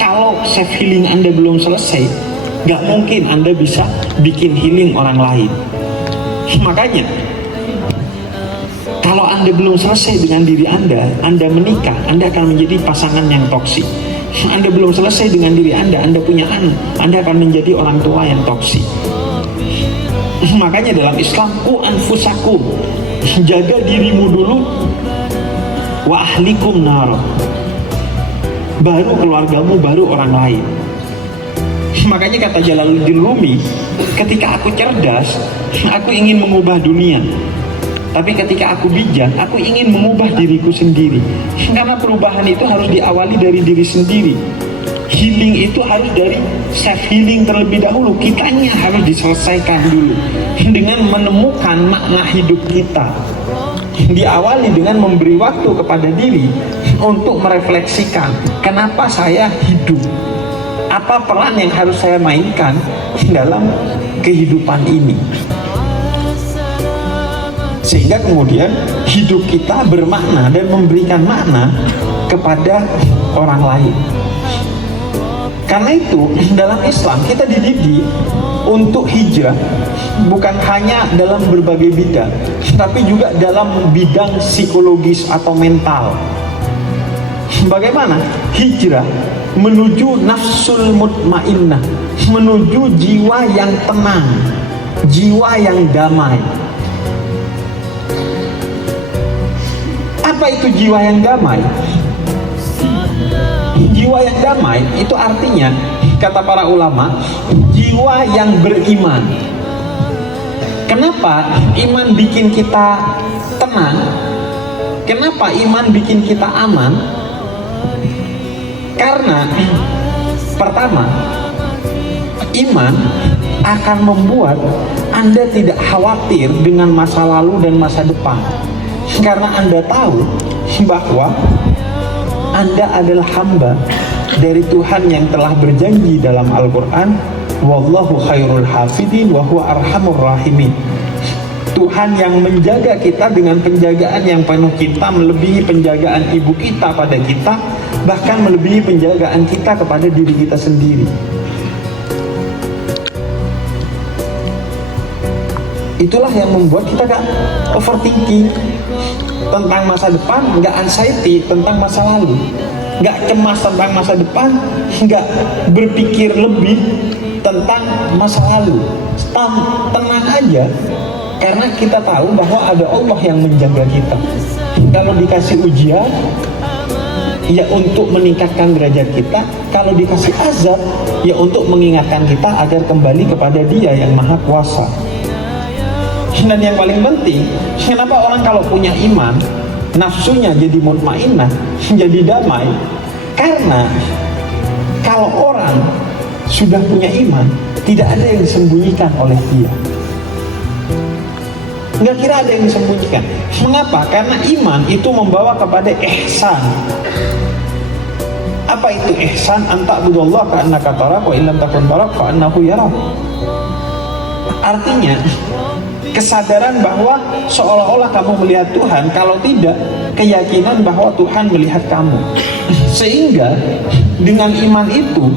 Kalau self healing Anda belum selesai, nggak mungkin Anda bisa bikin healing orang lain. Makanya, kalau Anda belum selesai dengan diri Anda menikah, Anda akan menjadi pasangan yang toksik. Anda belum selesai dengan diri Anda punya anak, Anda akan menjadi orang tua yang toksik. Makanya dalam Islam, anfusakum, jaga dirimu dulu, wa ahlikum nar, baru keluargamu, baru orang lain. Makanya kata Jalaluddin Rumi, ketika aku cerdas, aku ingin mengubah dunia. Tapi ketika aku bijak, aku ingin mengubah diriku sendiri. Karena perubahan itu harus diawali dari diri sendiri. Healing itu harus dari self healing terlebih dahulu. Kitanya harus diselesaikan dulu dengan menemukan makna hidup kita. Diawali dengan memberi waktu kepada diri untuk merefleksikan, kenapa saya hidup, apa peran yang harus saya mainkan dalam kehidupan ini, sehingga kemudian hidup kita bermakna dan memberikan makna kepada orang lain. Karena itu dalam Islam kita dididik untuk hijrah, bukan hanya dalam berbagai bidang, tapi juga dalam bidang psikologis atau mental. Bagaimana hijrah menuju nafsul mutmainnah, menuju jiwa yang tenang, jiwa yang damai. Apa itu jiwa yang damai? Jiwa yang damai itu artinya, kata para ulama, jiwa yang beriman. Kenapa iman bikin kita tenang? Kenapa iman bikin kita aman? Karena pertama, iman akan membuat Anda tidak khawatir dengan masa lalu dan masa depan. Karena Anda tahu bahwa Anda adalah hamba dari Tuhan yang telah berjanji dalam Al-Quran, wallahu khairul hafidin wa huwa arhamur rahimin. Tuhan yang menjaga kita dengan penjagaan yang penuh cinta, melebihi penjagaan ibu kita pada kita, bahkan melebihi penjagaan kita kepada diri kita sendiri. Itulah yang membuat kita gak overthinking tentang masa depan, gak anxiety tentang masa lalu, gak cemas tentang masa depan, gak berpikir lebih tentang masa lalu. Tenang aja, karena kita tahu bahwa ada Allah yang menjaga kita. Kalau dikasih ujian, ya untuk meningkatkan derajat kita. Kalau dikasih azab, ya untuk mengingatkan kita agar kembali kepada Dia yang Maha Kuasa. Dan yang paling penting, kenapa orang kalau punya iman, nafsunya jadi mutmainnah, jadi damai? Karena kalau orang sudah punya iman, tidak ada yang disembunyikan oleh dia. Nggak kira ada yang disembunyikan. Mengapa? Karena iman itu membawa kepada ihsan. Apa itu ihsan? Anta'budallaha ka'annaka tarak wa illam takun tarak fa annahu yarak. Artinya, kesadaran bahwa seolah-olah kamu melihat Tuhan, kalau tidak, keyakinan bahwa Tuhan melihat kamu. Sehingga dengan iman itu,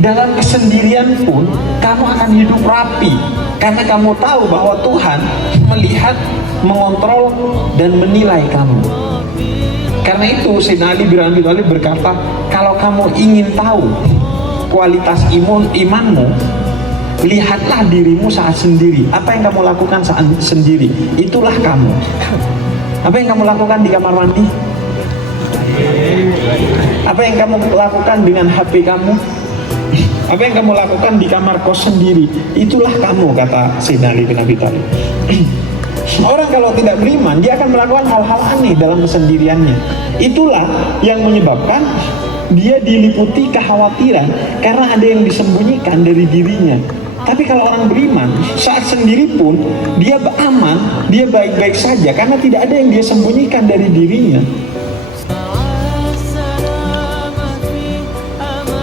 dalam kesendirian pun kamu akan hidup rapi, karena kamu tahu bahwa Tuhan melihat, mengontrol, dan menilai kamu. Karena itu Sayyidina Ali bin Abi Thalib berkata, kalau kamu ingin tahu kualitas imanmu, lihatlah dirimu saat sendiri. Apa yang kamu lakukan saat sendiri, itulah kamu. Apa yang kamu lakukan di kamar mandi? Apa yang kamu lakukan dengan HP kamu? Apa yang kamu lakukan di kamar kos sendiri, itulah kamu, kata Sayyidina Ali bin Abi Thalib. Orang kalau tidak beriman, dia akan melakukan hal-hal aneh dalam kesendiriannya. Itulah yang menyebabkan dia diliputi kekhawatiran karena ada yang disembunyikan dari dirinya. Tapi kalau orang beriman, saat sendiri pun dia aman, dia baik-baik saja karena tidak ada yang dia sembunyikan dari dirinya.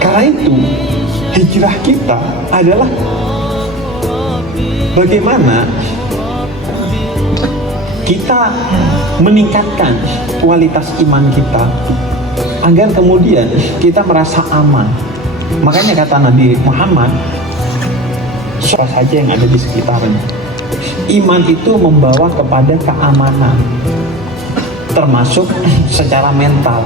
Karena itu, hijrah kita adalah bagaimana kita meningkatkan kualitas iman kita agar kemudian kita merasa aman. Makanya kata Nabi Muhammad, siapa saja yang ada di sekitarnya. Iman itu membawa kepada keamanan, termasuk secara mental.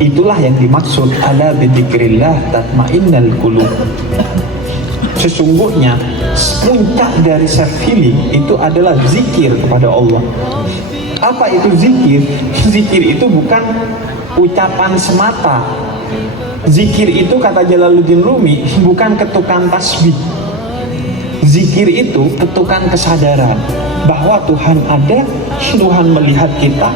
Itulah yang dimaksud ala bidzikrillah tatmainnal qulub. Sesungguhnya puncak dari self healing itu adalah zikir kepada Allah. Apa itu zikir? Zikir itu bukan ucapan semata. Zikir itu kata Jalaluddin Rumi bukan ketukan tasbih. Zikir itu ketukan kesadaran bahwa Tuhan ada, Tuhan melihat kita,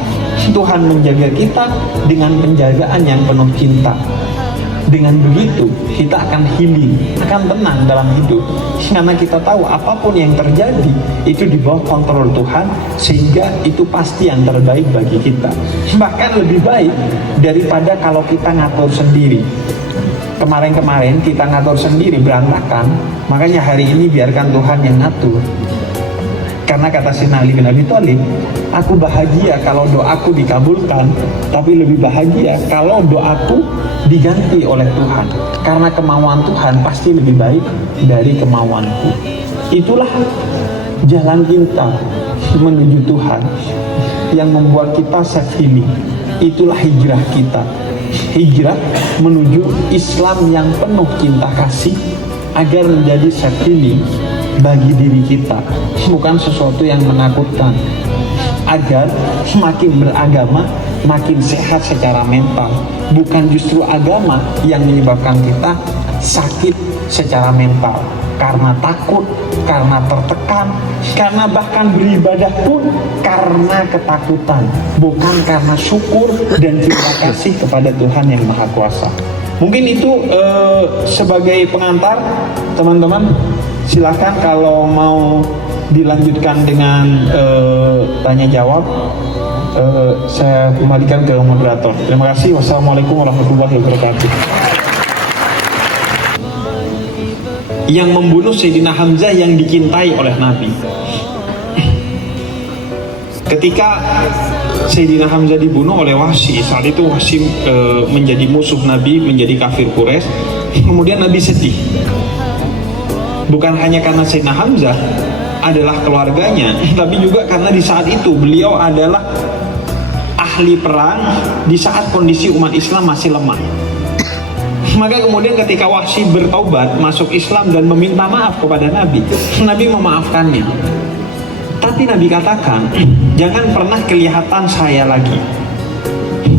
Tuhan menjaga kita dengan penjagaan yang penuh cinta. Dengan begitu kita akan healing, akan tenang dalam hidup, karena kita tahu apapun yang terjadi itu di bawah kontrol Tuhan, sehingga itu pasti yang terbaik bagi kita. Bahkan lebih baik daripada kalau kita ngatur sendiri. Kemarin-kemarin kita ngatur sendiri berantakan, makanya hari ini biarkan Tuhan yang ngatur. Karena kata Sayyidina Ali bin Abi Thalib, aku bahagia kalau doaku dikabulkan, tapi lebih bahagia kalau doaku diganti oleh Tuhan. Karena kemauan Tuhan pasti lebih baik dari kemauanku. Itulah jalan kita menuju Tuhan yang membuat kita self healing. Itulah hijrah kita. Hijrah menuju Islam yang penuh cinta kasih agar menjadi self healing bagi diri kita, bukan sesuatu yang menakutkan, agar makin beragama makin sehat secara mental, bukan justru agama yang menyebabkan kita sakit secara mental karena takut, karena tertekan, karena bahkan beribadah pun karena ketakutan, bukan karena syukur dan terima kasih kepada Tuhan yang Maha Kuasa. Mungkin itu sebagai pengantar, teman-teman. Silakan kalau mau dilanjutkan dengan tanya jawab, saya kembalikan ke moderator. Terima kasih. Wassalamualaikum warahmatullahi wabarakatuh. Yang membunuh Sayyidina Hamzah yang dicintai oleh Nabi. Ketika Sayyidina Hamzah dibunuh oleh Wahsy, saat itu Wahsy menjadi musuh Nabi, menjadi kafir Quraisy. Kemudian Nabi sedih. Bukan hanya karena Sayyidina Hamzah adalah keluarganya, tapi juga karena di saat itu beliau adalah ahli perang di saat kondisi umat Islam masih lemah. Maka kemudian ketika Wahsy bertaubat, masuk Islam dan meminta maaf kepada Nabi, Nabi memaafkannya. Tapi Nabi katakan, jangan pernah kelihatan saya lagi.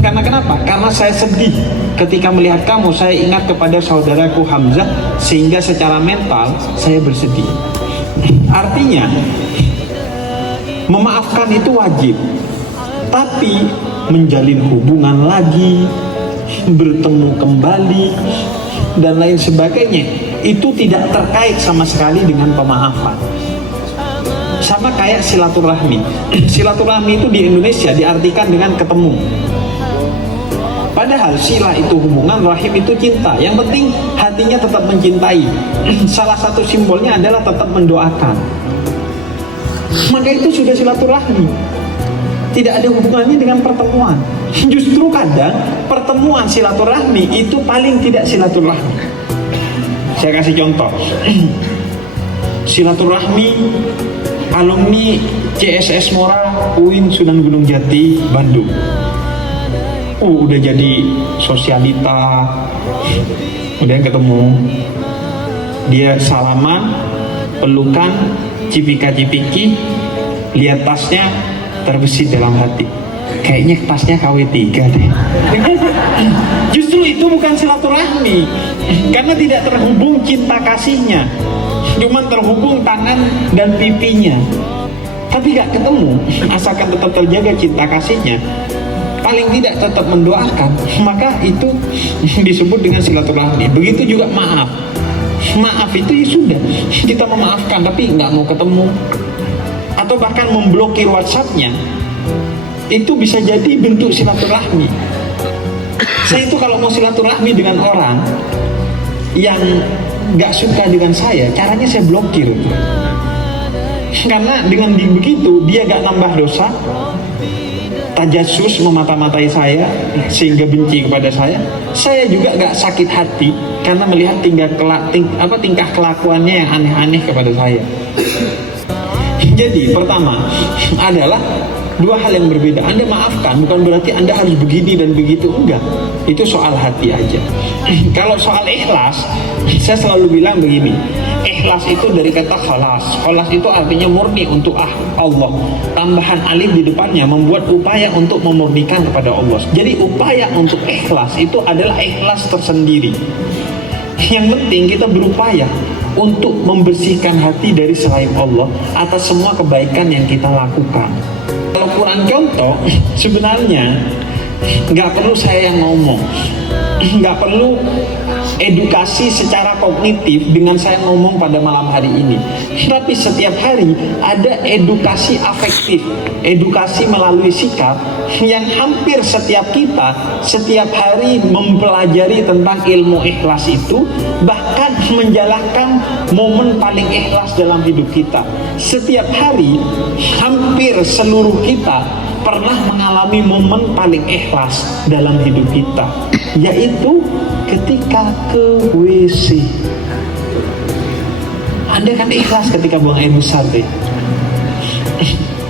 Karena kenapa? Karena saya sedih ketika melihat kamu. Saya ingat kepada saudaraku Hamzah, sehingga secara mental saya bersedih. Artinya memaafkan itu wajib, tapi menjalin hubungan lagi, bertemu kembali dan lain sebagainya, itu tidak terkait sama sekali dengan pemaafan. Sama kayak silaturahmi. Silaturahmi itu di Indonesia diartikan dengan ketemu. Padahal sila itu hubungan, rahim itu cinta. Yang penting hatinya tetap mencintai. Salah satu simbolnya adalah tetap mendoakan. Maka itu sudah silaturahmi. Tidak ada hubungannya dengan pertemuan. Justru kadang pertemuan silaturahmi itu paling tidak silaturahmi. Saya kasih contoh. Silaturahmi alumni CSS Mora UIN Sunan Gunung Jati Bandung. Udah jadi sosialita, kemudian ketemu, dia salaman, pelukan, cipika-cipiki, lihat tasnya, terbesit dalam hati, kayaknya tasnya KW3 deh. Justru itu bukan silaturahmi, karena tidak terhubung cinta kasihnya, cuman terhubung tangan dan pipinya, tapi gak ketemu. Asalkan tetap terjaga cinta kasihnya, paling tidak tetap mendoakan, maka itu disebut dengan silaturahmi. Begitu juga maaf. Maaf itu ya sudah, kita memaafkan tapi nggak mau ketemu, atau bahkan memblokir WhatsApp-nya, itu bisa jadi bentuk silaturahmi. Saya itu kalau mau silaturahmi dengan orang yang nggak suka dengan saya, caranya saya blokir. Karena dengan begitu dia gak nambah dosa, tajassus memata-matai saya sehingga benci kepada saya juga gak sakit hati karena melihat tingkah kelakuannya yang aneh-aneh kepada saya. Jadi pertama adalah dua hal yang berbeda. Anda maafkan bukan berarti Anda harus begini dan begitu, enggak. Itu soal hati aja. Kalau soal ikhlas, saya selalu bilang begini, ikhlas itu dari kata khalas. Khalas itu artinya murni untuk Allah. Tambahan alif di depannya membuat upaya untuk memurnikan kepada Allah. Jadi upaya untuk ikhlas itu adalah ikhlas tersendiri. Yang penting kita berupaya untuk membersihkan hati dari selain Allah atas semua kebaikan yang kita lakukan. Kalau Quran contoh, sebenarnya nggak perlu saya yang ngomong, nggak perlu edukasi secara kognitif dengan saya ngomong pada malam hari ini. Tapi setiap hari ada edukasi afektif, edukasi melalui sikap yang hampir setiap kita setiap hari mempelajari tentang ilmu ikhlas itu, bahkan menjalankan momen paling ikhlas dalam hidup kita. Setiap hari hampir seluruh kita pernah mengalami momen paling ikhlas dalam hidup kita, yaitu ketika ke WC. Anda kan ikhlas ketika buang air besar deh.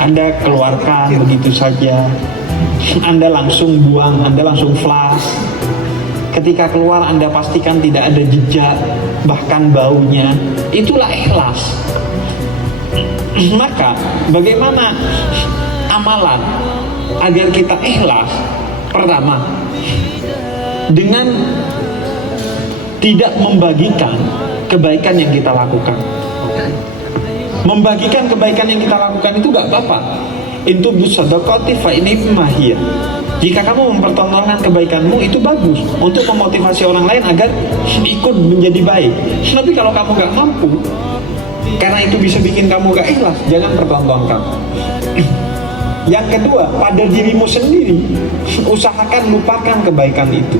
Anda keluarkan begitu saja. Anda langsung buang, Anda langsung flush. Ketika keluar Anda pastikan tidak ada jejak, bahkan baunya. Itulah ikhlas. Maka bagaimana amalan agar kita ikhlas? Pertama, dengan tidak membagikan kebaikan yang kita lakukan. Membagikan kebaikan yang kita lakukan itu gak apa-apa. Itu bisadaqati fa ini mahiyah. Jika kamu mempertontonkan kebaikanmu, itu bagus untuk memotivasi orang lain agar ikut menjadi baik. Tapi kalau kamu gak mampu, karena itu bisa bikin kamu gak ikhlas, jangan pertontonkan. Yang kedua, pada dirimu sendiri, usahakan lupakan kebaikan itu.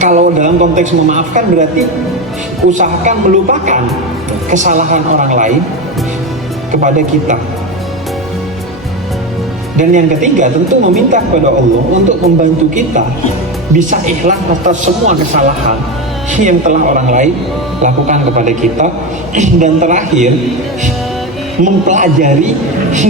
Kalau dalam konteks memaafkan berarti usahakan melupakan kesalahan orang lain kepada kita. Dan yang ketiga, tentu meminta kepada Allah untuk membantu kita bisa ikhlas atas semua kesalahan yang telah orang lain lakukan kepada kita. Dan terakhir, mempelajari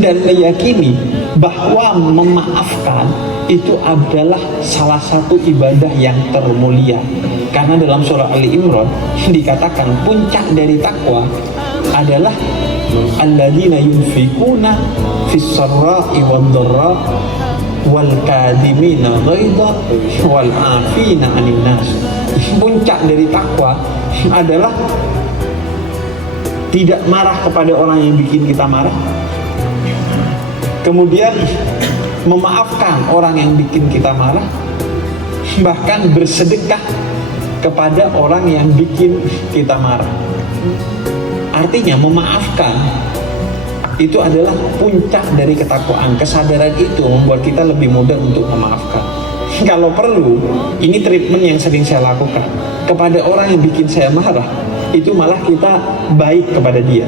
dan meyakini bahwa memaafkan itu adalah salah satu ibadah yang termulia. Karena dalam surah Ali Imran dikatakan puncak dari takwa adalah alladzina yunfikuna fis sarra'i wad dharra wal kadhimina ghaidha wal 'afina 'anil nas. Puncak dari takwa adalah tidak marah kepada orang yang bikin kita marah, kemudian memaafkan orang yang bikin kita marah, bahkan bersedekah kepada orang yang bikin kita marah. Artinya memaafkan itu adalah puncak dari ketakwaan. Kesadaran itu membuat kita lebih mudah untuk memaafkan. Kalau perlu, ini treatment yang sering saya lakukan kepada orang yang bikin saya marah, itu malah kita baik kepada dia,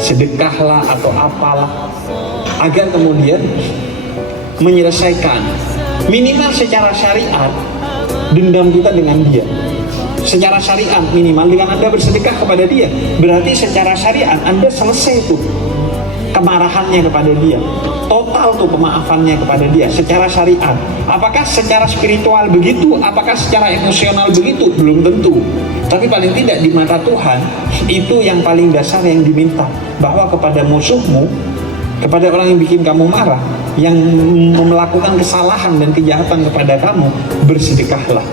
sedekahlah atau apalah, agar kemudian menyelesaikan minimal secara syariat dendam kita dengan dia. Secara syariat minimal dengan Anda bersedekah kepada dia, berarti secara syariat Anda selesai tuh kemarahannya kepada dia, total tuh pemaafannya kepada dia secara syariat. Apakah secara spiritual begitu? Apakah secara emosional begitu? Belum tentu. Tapi paling tidak di mata Tuhan itu yang paling dasar yang diminta, bahwa kepada musuhmu, kepada orang yang bikin kamu marah, yang melakukan kesalahan dan kejahatan kepada kamu, bersedekahlah.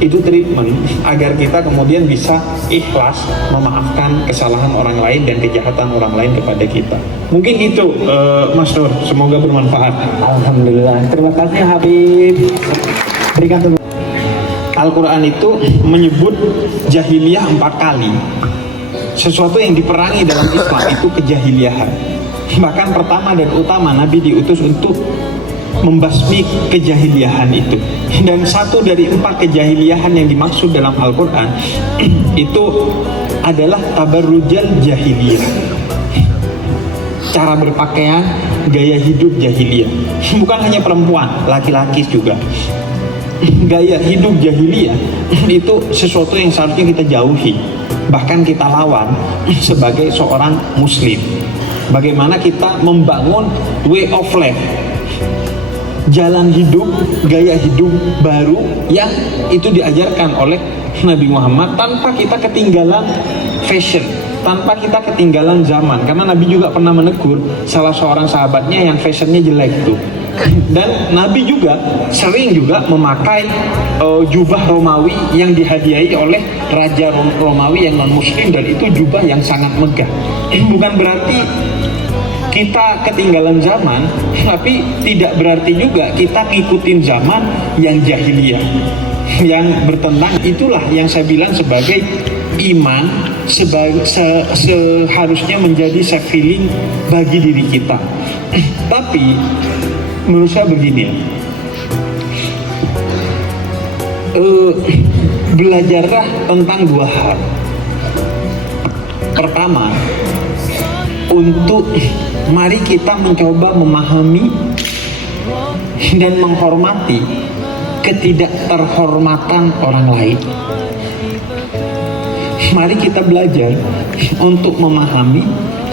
Itu treatment agar kita kemudian bisa ikhlas memaafkan kesalahan orang lain dan kejahatan orang lain kepada kita. Mungkin itu Mas Nur, semoga bermanfaat. Alhamdulillah, terima kasih Habib. Berikan tepuk. Al-Quran itu menyebut jahiliyah 4 kali. Sesuatu yang diperangi dalam Islam itu kejahiliyahan. Bahkan pertama dan utama Nabi diutus untuk membasmi kejahiliahan itu. Dan satu dari 4 kejahiliahan yang dimaksud dalam Al-Quran itu adalah tabarrujal jahiliyah, cara berpakaian, gaya hidup jahiliyah. Bukan hanya perempuan, laki-laki juga. Gaya hidup jahiliyah itu sesuatu yang seharusnya kita jauhi, bahkan kita lawan sebagai seorang muslim. Bagaimana kita membangun way of life, jalan hidup, gaya hidup baru yang itu diajarkan oleh Nabi Muhammad tanpa kita ketinggalan fashion, tanpa kita ketinggalan zaman. Karena Nabi juga pernah menegur salah seorang sahabatnya yang fashionnya jelek tuh. Dan Nabi juga sering juga memakai jubah Romawi yang dihadiahi oleh Raja Romawi yang non muslim, dan itu jubah yang sangat megah. Bukan berarti kita ketinggalan zaman, tapi tidak berarti juga kita ngikutin zaman yang jahiliyah, yang bertentang. Itulah yang saya bilang sebagai iman seharusnya menjadi self healing bagi diri kita. Tapi menurut saya begini ya, belajarlah tentang 2 hal. Pertama, untuk mari kita mencoba memahami dan menghormati ketidakterhormatan orang lain. Mari kita belajar untuk memahami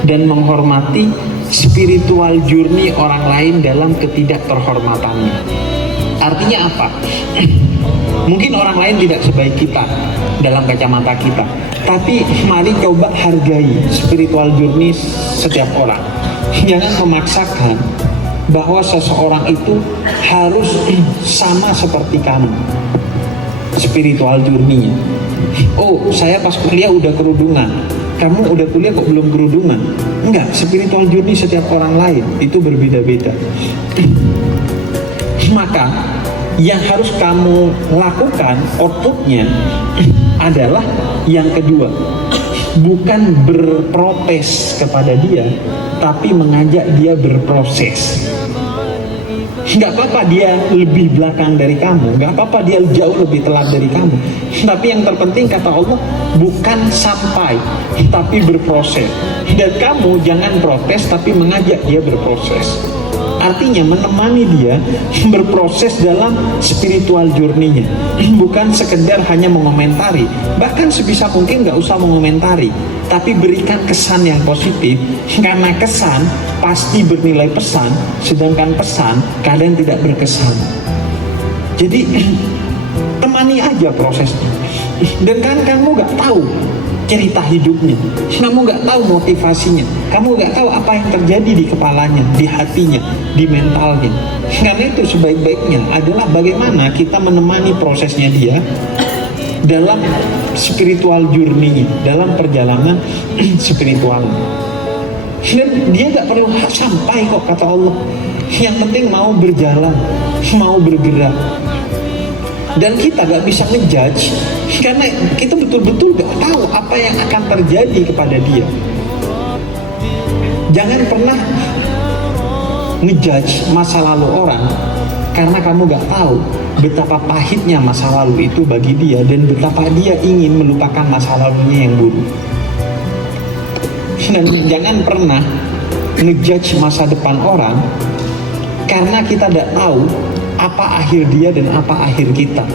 dan menghormati spiritual journey orang lain dalam ketidakterhormatannya. Artinya apa? Mungkin orang lain tidak sebaik kita dalam kacamata kita, tapi mari coba hargai spiritual journey setiap orang. Jangan memaksakan bahwa seseorang itu harus sama seperti kamu spiritual journey-nya. Oh, saya pas kuliah udah kerudungan, kamu udah kuliah kok belum kerudungan? Enggak, spiritual journey setiap orang lain itu berbeda-beda. Maka yang harus kamu lakukan outputnya adalah yang kedua, bukan berprotes kepada dia, tapi mengajak dia berproses. Nggak apa-apa dia lebih belakang dari kamu, nggak apa-apa dia jauh lebih telat dari kamu, tapi yang terpenting kata Allah bukan sampai, tapi berproses. Dan kamu jangan protes, tapi mengajak dia berproses. Artinya menemani dia berproses dalam spiritual journey-nya, bukan sekedar hanya mengomentari. Bahkan sebisa mungkin nggak usah mengomentari, tapi berikan kesan yang positif, karena kesan pasti bernilai pesan, sedangkan pesan kadang tidak berkesan. Jadi temani aja prosesnya. Dan kan kamu nggak tahu cerita hidupnya, kamu nggak tahu motivasinya, kamu nggak tahu apa yang terjadi di kepalanya, di hatinya, di mentalnya. Karena itu sebaik-baiknya adalah bagaimana kita menemani prosesnya dia dalam spiritual journey, dalam perjalanan spiritual. Dan dia nggak perlu sampai kok kata Allah. Yang penting mau berjalan, mau bergerak. Dan kita gak bisa ngejudge karena kita betul-betul gak tahu apa yang akan terjadi kepada dia. Jangan pernah ngejudge masa lalu orang karena kamu gak tahu betapa pahitnya masa lalu itu bagi dia dan betapa dia ingin melupakan masa lalunya yang buruk. Dan jangan pernah ngejudge masa depan orang karena kita gak tahu apa akhir dia dan apa akhir kita.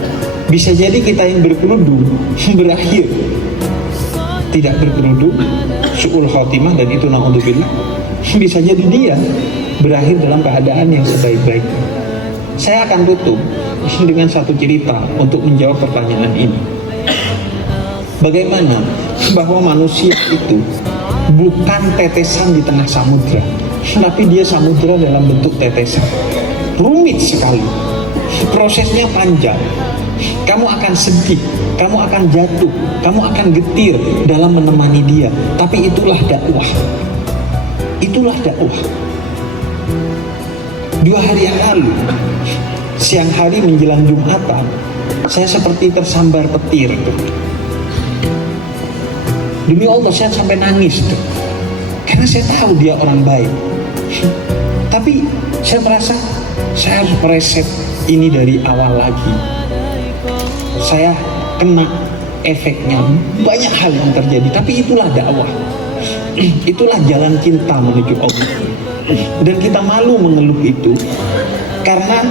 Bisa jadi kita yang berkerudung berakhir tidak berkerudung, su'ul khotimah, dan itu na'udzubillah. Bisa jadi dia berakhir dalam keadaan yang sebaik-baiknya. Saya akan tutup dengan satu cerita untuk menjawab pertanyaan ini. Bagaimana bahwa manusia itu bukan tetesan di tengah samudra, tapi dia samudra dalam bentuk tetesan. Rumit sekali, prosesnya panjang. Kamu akan sedih, kamu akan jatuh, kamu akan getir dalam menemani dia. Tapi itulah dakwah. Itulah dakwah. 2 hari yang lalu, siang hari menjelang Jumatan, saya seperti tersambar petir tuh. Demi Allah saya sampai nangis tuh. Karena saya tahu dia orang baik. Tapi saya merasa saya harus mereset ini dari awal lagi. Saya kena efeknya, banyak hal yang terjadi. Tapi itulah dakwah, itulah jalan cinta menuju Allah. Dan kita malu mengeluh itu karena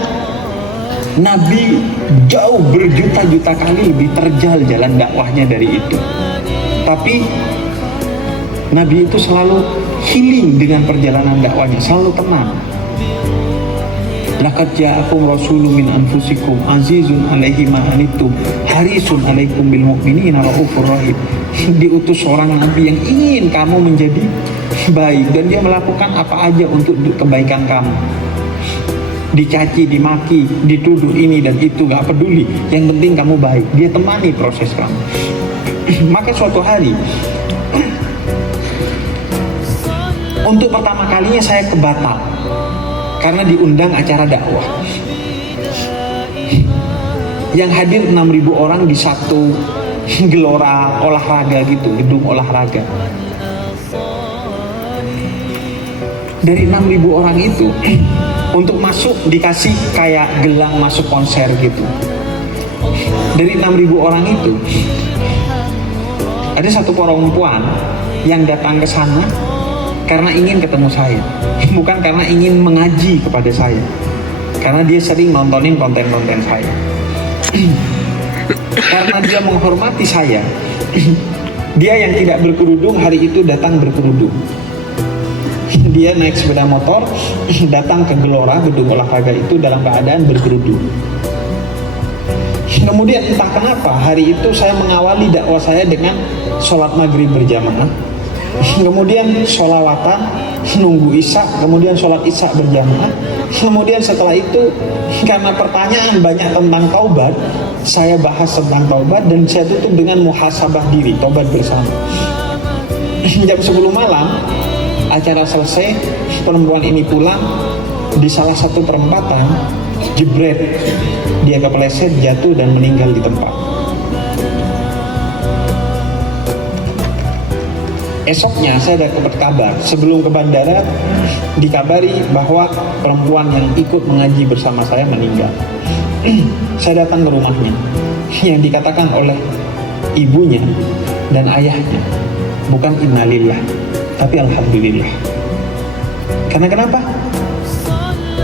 Nabi jauh berjuta-juta kali lebih terjal jalan dakwahnya dari itu. Tapi Nabi itu selalu healing dengan perjalanan dakwahnya, selalu tenang. Laqad ja'akum rasulun min anfusikum azizun 'alaihi ma anittum harisun 'alaikum bil mu'minina raufur rahim. Diutus seorang nabi yang ingin kamu menjadi baik, dan dia melakukan apa aja untuk kebaikan kamu. Dicaci, dimaki, dituduh ini dan itu, gak peduli, yang penting kamu baik. Dia temani proses kamu. Maka suatu hari, untuk pertama kalinya saya ke Batam karena diundang acara dakwah. Yang hadir 6.000 orang di satu gelora olahraga gitu, gedung olahraga. Dari 6.000 orang itu, untuk masuk dikasih kayak gelang masuk konser gitu. Dari 6.000 orang itu, ada satu perempuan yang datang ke sana karena ingin ketemu saya, bukan karena ingin mengaji kepada saya, karena dia sering nontonin konten-konten saya. Karena dia menghormati saya, dia yang tidak berkerudung hari itu datang berkerudung. Dia naik sepeda motor datang ke gelora gedung olahraga itu dalam keadaan berkerudung. Kemudian entah kenapa hari itu saya mengawali dakwah saya dengan sholat maghrib berjamaah, kemudian sholawatan, nunggu isya, kemudian sholat isya berjamaah. Kemudian setelah itu karena pertanyaan banyak tentang taubat, saya bahas tentang taubat dan saya tutup dengan muhasabah diri, taubat bersama. Jam 10 malam acara selesai, perempuan ini pulang. Di salah satu perempatan jebret, dia kepleset, jatuh dan meninggal di tempat. Esoknya saya dapat kabar, sebelum ke bandara dikabari bahwa perempuan yang ikut mengaji bersama saya meninggal. Saya datang ke rumahnya, yang dikatakan oleh ibunya dan ayahnya bukan innalillah, tapi alhamdulillah. Karena kenapa?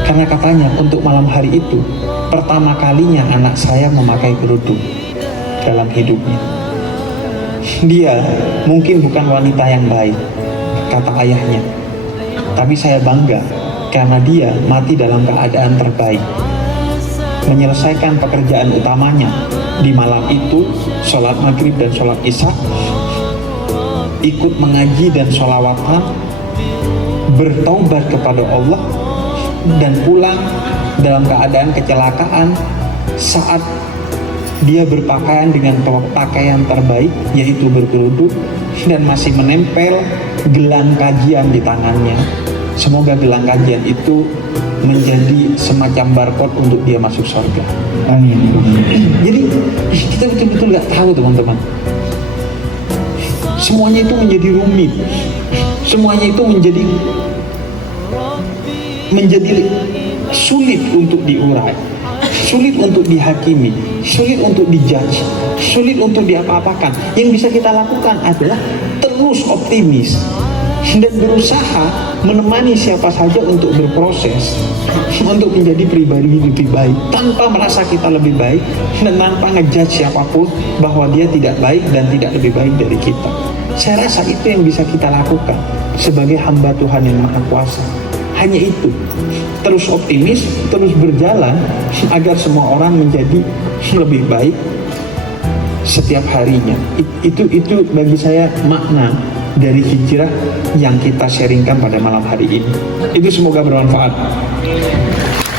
Karena katanya untuk malam hari itu pertama kalinya anak saya memakai kerudung dalam hidupnya. Dia mungkin bukan wanita yang baik, kata ayahnya, tapi saya bangga karena dia mati dalam keadaan terbaik, menyelesaikan pekerjaan utamanya di malam itu, sholat maghrib dan sholat isya, ikut mengaji dan sholawatan, bertaubat kepada Allah, dan pulang dalam keadaan kecelakaan saat dia berpakaian dengan pakaian terbaik, yaitu berkerudung, dan masih menempel gelang kajian di tangannya. Semoga gelang kajian itu menjadi semacam barcode untuk dia masuk surga. Amin. Jadi kita betul-betul nggak tahu, teman-teman. Semuanya itu menjadi rumit, semuanya itu menjadi sulit untuk diurai, sulit untuk dihakimi, sulit untuk dijudge, sulit untuk diapa-apakan. Yang bisa kita lakukan adalah terus optimis dan berusaha menemani siapa saja untuk berproses, untuk menjadi pribadi lebih baik, tanpa merasa kita lebih baik dan tanpa ngejudge siapapun bahwa dia tidak baik dan tidak lebih baik dari kita. Saya rasa itu yang bisa kita lakukan sebagai hamba Tuhan yang Maha Kuasa. Hanya itu, terus optimis, terus berjalan agar semua orang menjadi lebih baik setiap harinya. Itu bagi saya makna dari hijrah yang kita sharingkan pada malam hari ini. Itu semoga bermanfaat.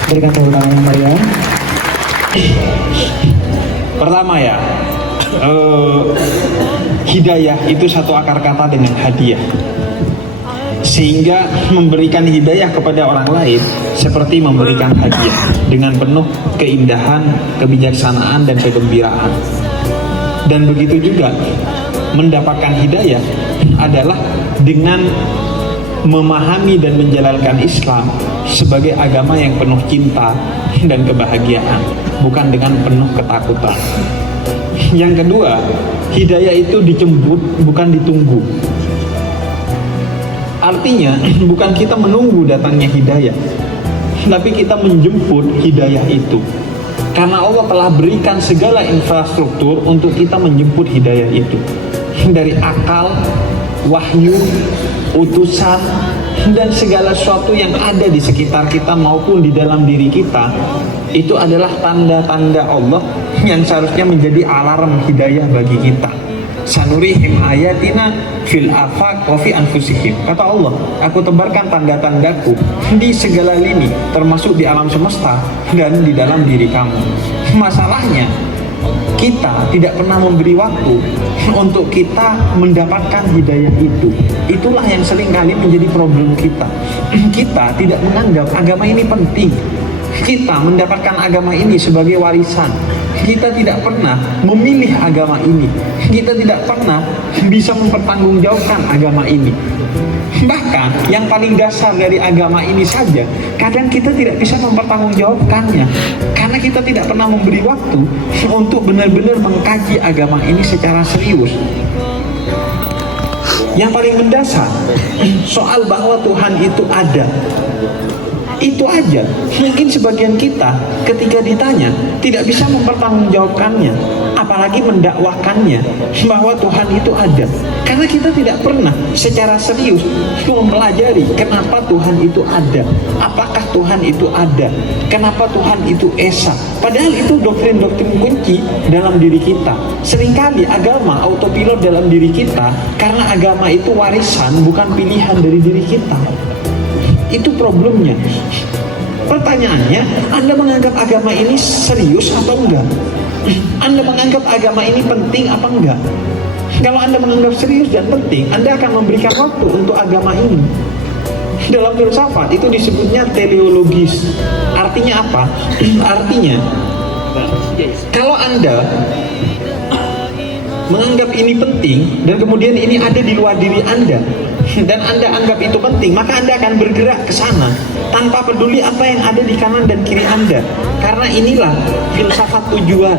Berikan tepuk tangan yang meriah. Pertama ya, hidayah itu satu akar kata dengan hadiah. Sehingga memberikan hidayah kepada orang lain seperti memberikan hadiah dengan penuh keindahan, kebijaksanaan, dan kegembiraan. Dan begitu juga mendapatkan hidayah adalah dengan memahami dan menjalankan Islam sebagai agama yang penuh cinta dan kebahagiaan, bukan dengan penuh ketakutan. Yang kedua, hidayah itu dijemput, bukan ditunggu. Artinya, bukan kita menunggu datangnya hidayah, tapi kita menjemput hidayah itu. Karena Allah telah berikan segala infrastruktur untuk kita menjemput hidayah itu. Dari akal, wahyu, utusan, dan segala sesuatu yang ada di sekitar kita maupun di dalam diri kita, itu adalah tanda-tanda Allah yang seharusnya menjadi alarm hidayah bagi kita. Sanurihim ayatina fil afaq wa fi anfusihim. Kata Allah, aku tebarkan tanda-tandaku di segala lini, termasuk di alam semesta dan di dalam diri kamu. Masalahnya, kita tidak pernah memberi waktu untuk kita mendapatkan hidayah itu. Itulah yang seringkali menjadi problem kita. Kita tidak menganggap agama ini penting. Kita mendapatkan agama ini sebagai warisan. Kita tidak pernah memilih agama ini. Kita tidak pernah bisa mempertanggungjawabkan agama ini. Bahkan yang paling dasar dari agama ini saja, kadang kita tidak bisa mempertanggungjawabkannya, karena kita tidak pernah memberi waktu untuk benar-benar mengkaji agama ini secara serius. Yang paling mendasar, soal bahwa Tuhan itu ada, itu aja mungkin sebagian kita ketika ditanya tidak bisa mempertanggungjawabkannya, apalagi mendakwahkannya bahwa Tuhan itu ada, karena kita tidak pernah secara serius mempelajari kenapa Tuhan itu ada, apakah Tuhan itu ada, kenapa Tuhan itu esa. Padahal itu doktrin-doktrin kunci dalam diri kita. Seringkali agama autopilot dalam diri kita karena agama itu warisan, bukan pilihan dari diri kita. Itu problemnya. Pertanyaannya, Anda menganggap agama ini serius atau enggak? Anda menganggap agama ini penting apa enggak? Kalau Anda menganggap serius dan penting, Anda akan memberikan waktu untuk agama ini. Dalam filsafat itu disebutnya teleologis. Artinya apa? Artinya, kalau Anda menganggap ini penting dan kemudian ini ada di luar diri Anda dan Anda anggap itu penting, maka Anda akan bergerak ke sana tanpa peduli apa yang ada di kanan dan kiri Anda, karena inilah filsafat tujuan.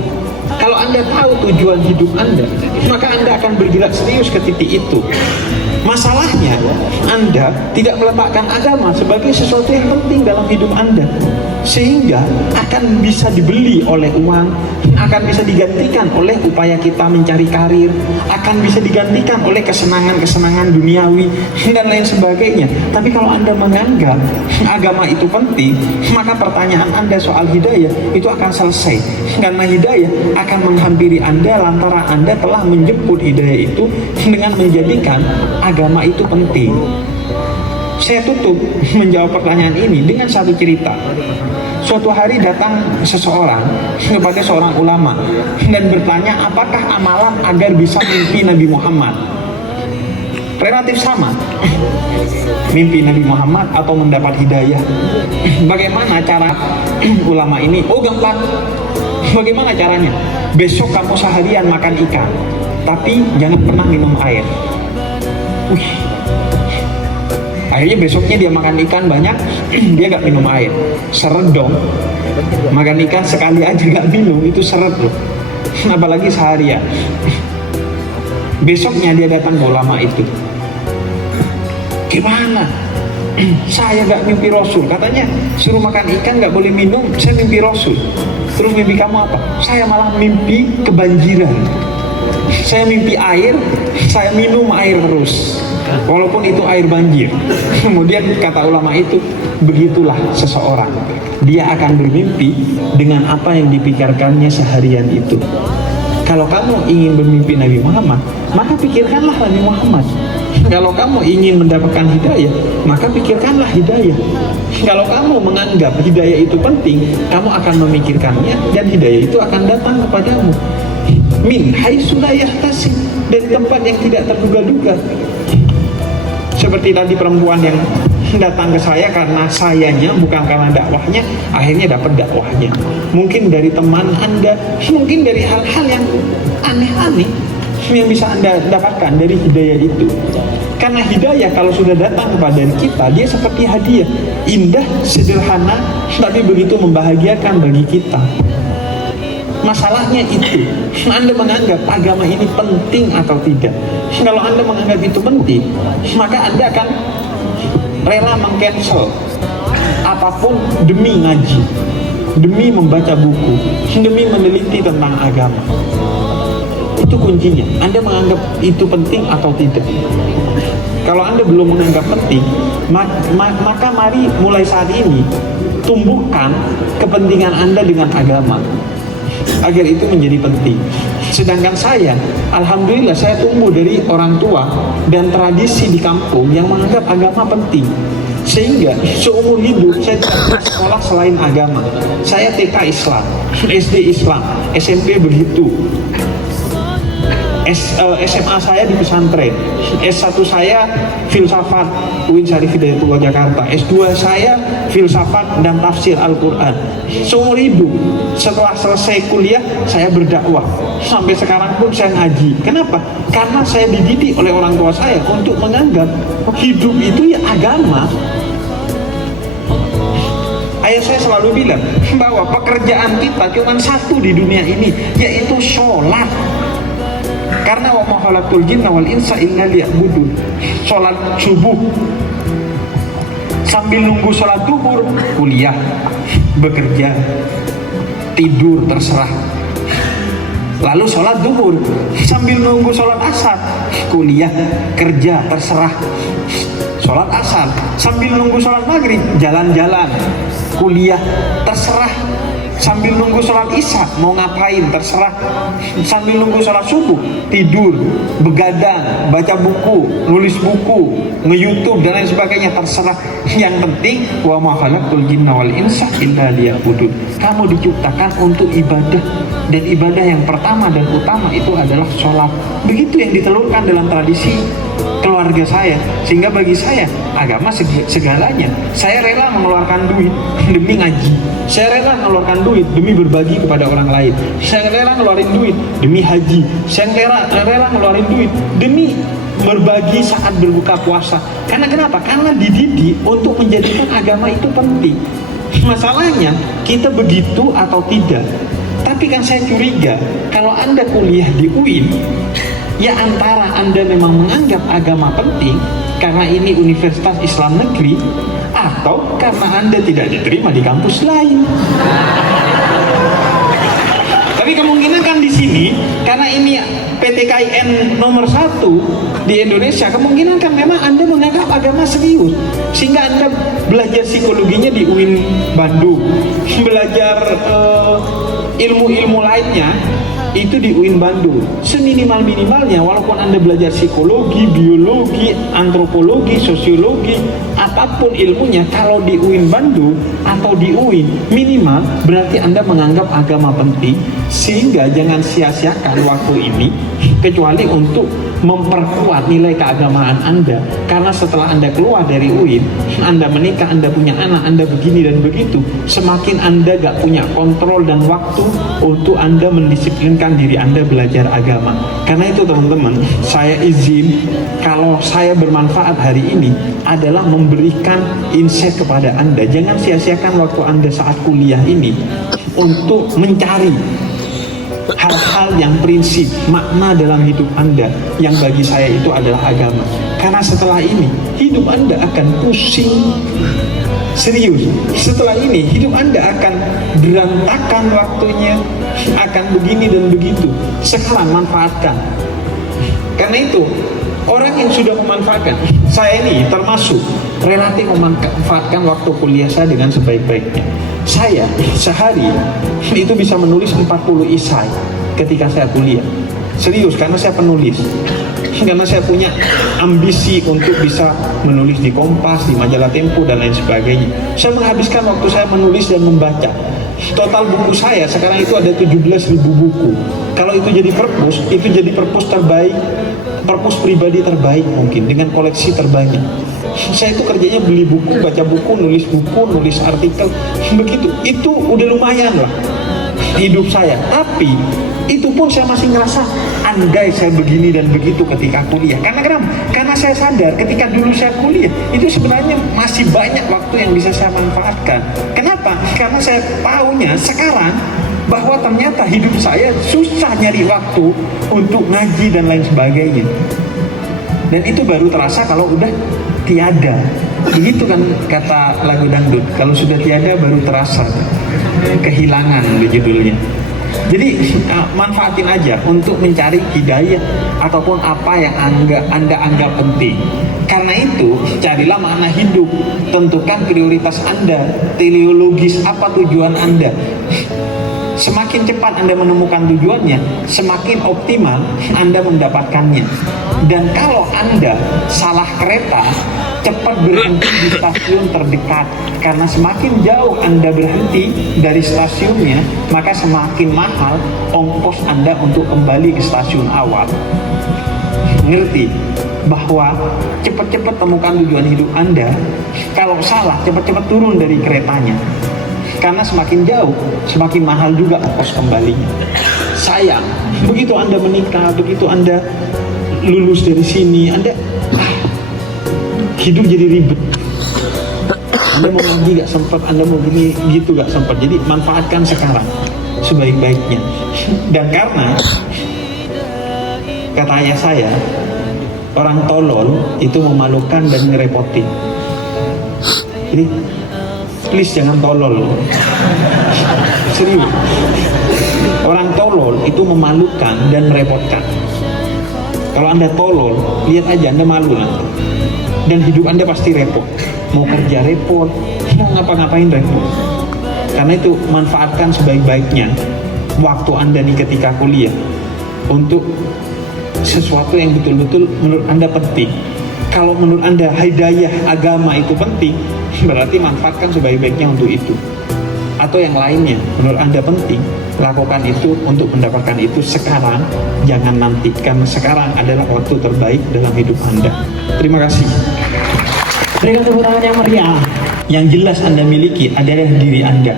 Kalau Anda tahu tujuan hidup Anda, maka Anda akan bergerak serius ke titik itu. Masalahnya, Anda tidak meletakkan agama sebagai sesuatu yang penting dalam hidup Anda, sehingga akan bisa dibeli oleh uang, akan bisa digantikan oleh upaya kita mencari karir, akan bisa digantikan oleh kesenangan-kesenangan duniawi dan lain sebagainya. Tapi kalau Anda menganggap agama itu penting, maka pertanyaan Anda soal hidayah itu akan selesai, karena hidayah akan menghampiri Anda lantaran Anda telah menjemput hidayah itu dengan menjadikan agama itu penting. Saya tutup menjawab pertanyaan ini dengan satu cerita. Suatu hari datang seseorang kepada seorang ulama dan bertanya, apakah amalan agar bisa mimpi Nabi Muhammad? Relatif sama, mimpi Nabi Muhammad atau mendapat hidayah. Bagaimana cara ulama ini? Oh, gampang. Bagaimana caranya? Besok kamu seharian makan ikan, tapi jangan pernah minum air. Akhirnya besoknya dia makan ikan banyak, dia gak minum air. Seret dong. Makan ikan sekali aja gak minum, itu seret loh. Apalagi seharian. Besoknya dia datang ke ulama itu. Gimana? Saya gak mimpi Rasul. Katanya suruh makan ikan gak boleh minum, saya mimpi Rasul. Terus mimpi kamu apa? Saya malah mimpi kebanjiran. Saya mimpi air, saya minum air terus, walaupun itu air banjir. Kemudian kata ulama itu, begitulah seseorang, dia akan bermimpi dengan apa yang dipikirkannya seharian itu. Kalau kamu ingin bermimpi Nabi Muhammad, maka pikirkanlah Nabi Muhammad. Kalau kamu ingin mendapatkan hidayah, maka pikirkanlah hidayah. Kalau kamu menganggap hidayah itu penting, kamu akan memikirkannya dan hidayah itu akan datang kepadamu. Min haitsu la yahtasib, dari tempat yang tidak terduga-duga. Seperti tadi perempuan yang datang ke saya karena sayanya, bukan karena dakwahnya, akhirnya dapat dakwahnya. Mungkin dari teman Anda, mungkin dari hal-hal yang aneh-aneh yang bisa Anda dapatkan dari hidayah itu. Karena hidayah kalau sudah datang kepada kita, dia seperti hadiah, indah, sederhana, tapi begitu membahagiakan bagi kita. Masalahnya itu, Anda menganggap agama ini penting atau tidak. Kalau Anda menganggap itu penting, maka Anda akan rela meng-cancel apapun demi ngaji, demi membaca buku, demi meneliti tentang agama. Itu kuncinya. Anda menganggap itu penting atau tidak. Kalau Anda belum menganggap penting, maka mari mulai saat ini tumbuhkan kepentingan Anda dengan agama agar itu menjadi penting. Sedangkan saya, alhamdulillah, saya tumbuh dari orang tua dan tradisi di kampung yang menganggap agama penting. Sehingga seumur hidup saya tidak pernah sekolah selain agama. Saya TK Islam, SD Islam, SMP begitu. SMA saya di pesantren, S1 saya filsafat UIN Syarif Hidayatullah Jakarta, S2 saya filsafat dan tafsir Al-Quran. Seumur hidup, setelah selesai kuliah saya berdakwah, sampai sekarang pun saya ngaji. Kenapa? Karena saya dididik oleh orang tua saya untuk menganggap hidup itu ya agama. Ayah saya selalu bilang bahwa pekerjaan kita cuma satu di dunia ini, yaitu sholat. Karena wa ma khalaqtul jinna wal insa illa liya'budun. Sholat subuh, sambil nunggu sholat duhur, kuliah, bekerja, tidur, terserah. Lalu sholat duhur, sambil nunggu sholat asar, kuliah, kerja, terserah. Sholat asar, sambil nunggu sholat maghrib, jalan-jalan, kuliah, terserah. Sambil nunggu sholat isya, mau ngapain, terserah. Sambil nunggu sholat subuh, tidur, begadang, baca buku, nulis buku, nge-YouTube dan lain sebagainya, terserah. Yang penting, wa ma khalaqtul jinna wal insa illa liya'budun. Kamu diciptakan untuk ibadah, dan ibadah yang pertama dan utama itu adalah sholat. Begitu yang ditelurkan dalam tradisi keluarga saya. Sehingga bagi saya, agama segalanya. Saya rela mengeluarkan duit demi ngaji. Saya rela mengeluarkan duit demi berbagi kepada orang lain. Saya rela ngeluarin duit demi haji. Saya rela ngeluarin duit demi berbagi saat berbuka puasa. Karena kenapa? Karena dididik untuk menjadikan agama itu penting. Masalahnya, kita begitu atau tidak. Tapi kan saya curiga, kalau Anda kuliah di UIN, ya antara Anda memang menganggap agama penting karena ini universitas Islam negeri, atau karena Anda tidak diterima di kampus lain. Tapi kemungkinan kan di sini, karena ini PTKIN nomor 1 di Indonesia, kemungkinan kan memang Anda menganggap agama serius, sehingga Anda belajar psikologinya di UIN Bandung, belajar ilmu-ilmu lainnya itu di UIN Bandung. Seminimal-minimalnya, walaupun Anda belajar psikologi, biologi, antropologi, sosiologi, apapun ilmunya, kalau di UIN Bandung atau di UIN, minimal berarti Anda menganggap agama penting. Sehingga jangan sia-siakan waktu ini, kecuali untuk memperkuat nilai keagamaan Anda. Karena setelah Anda keluar dari UIN, Anda menikah, Anda punya anak, Anda begini dan begitu, semakin Anda gak punya kontrol dan waktu untuk Anda mendisiplinkan diri Anda belajar agama. Karena itu teman-teman, saya izin kalau saya bermanfaat hari ini adalah memberikan insight kepada Anda. Jangan sia-siakan waktu Anda saat kuliah ini untuk mencari hal-hal yang prinsip, makna dalam hidup Anda, yang bagi saya itu adalah agama. Karena setelah ini hidup Anda akan pusing, serius. Setelah ini hidup Anda akan berantakan waktunya, akan begini dan begitu. Sekarang manfaatkan. Karena itu orang yang sudah memanfaatkan, saya ini termasuk relatif memanfaatkan waktu kuliah saya dengan sebaik-baiknya. Saya sehari itu bisa menulis 40 isai ketika saya kuliah. Serius, karena saya penulis. Karena saya punya ambisi untuk bisa menulis di Kompas, di majalah Tempo dan lain sebagainya. Saya menghabiskan waktu saya menulis dan membaca. Total buku saya sekarang itu ada 17.000 buku. Kalau itu jadi perpus, itu jadi perpus terbaik, perpus pribadi terbaik mungkin, dengan koleksi terbanyak. Saya itu kerjanya beli buku, baca buku, nulis artikel, begitu. Itu udah lumayan lah hidup saya. Tapi itu pun saya masih ngerasa andai saya begini dan begitu ketika kuliah. Karena kenapa? Karena saya sadar ketika dulu saya kuliah itu sebenarnya masih banyak waktu yang bisa saya manfaatkan. Kenapa? Karena saya tahunya sekarang bahwa ternyata hidup saya susah nyari waktu untuk ngaji dan lain sebagainya. Dan itu baru terasa kalau udah tiada. Begitu kan kata lagu dangdut, kalau sudah tiada baru terasa. Kehilangan judulnya. Jadi manfaatin aja untuk mencari hidayah ataupun apa yang Anda anggap penting. Karena itu carilah makna hidup, tentukan prioritas Anda, teleologis apa tujuan Anda. Semakin cepat Anda menemukan tujuannya, semakin optimal Anda mendapatkannya. Dan kalau Anda salah kereta, cepat berhenti di stasiun terdekat. Karena semakin jauh Anda berhenti dari stasiunnya, maka semakin mahal ongkos Anda untuk kembali ke stasiun awal. Ngerti? Bahwa cepat-cepat temukan tujuan hidup Anda. Kalau salah, cepat-cepat turun dari keretanya. Karena semakin jauh, semakin mahal juga ongkos kembalinya. Sayang, begitu Anda menikah, begitu Anda lulus dari sini, Anda hidup jadi ribet. Anda mau ngaji gak sempat, Anda mau gini gitu gak sempat. Jadi manfaatkan sekarang sebaik-baiknya. Dan karena kata ayah saya, orang tolol itu memalukan dan ngerepotin. Jadi please jangan tolol. Serius. Orang tolol itu memalukan dan merepotkan. Kalau Anda tolol, lihat aja Anda malu nanti. Dan hidup Anda pasti repot. Mau kerja repot, mau ngapa-ngapain repot. Karena itu manfaatkan sebaik-baiknya waktu Anda nih ketika kuliah untuk sesuatu yang betul-betul menurut Anda penting. Kalau menurut Anda hidayah agama itu penting, berarti manfaatkan sebaik-baiknya untuk itu. Atau yang lainnya menurut Anda penting, lakukan itu untuk mendapatkan itu sekarang, jangan nantikan. Sekarang adalah waktu terbaik dalam hidup Anda. Terima kasih. Berikan tepuk tangan yang meriah. Yang jelas Anda miliki adalah diri Anda.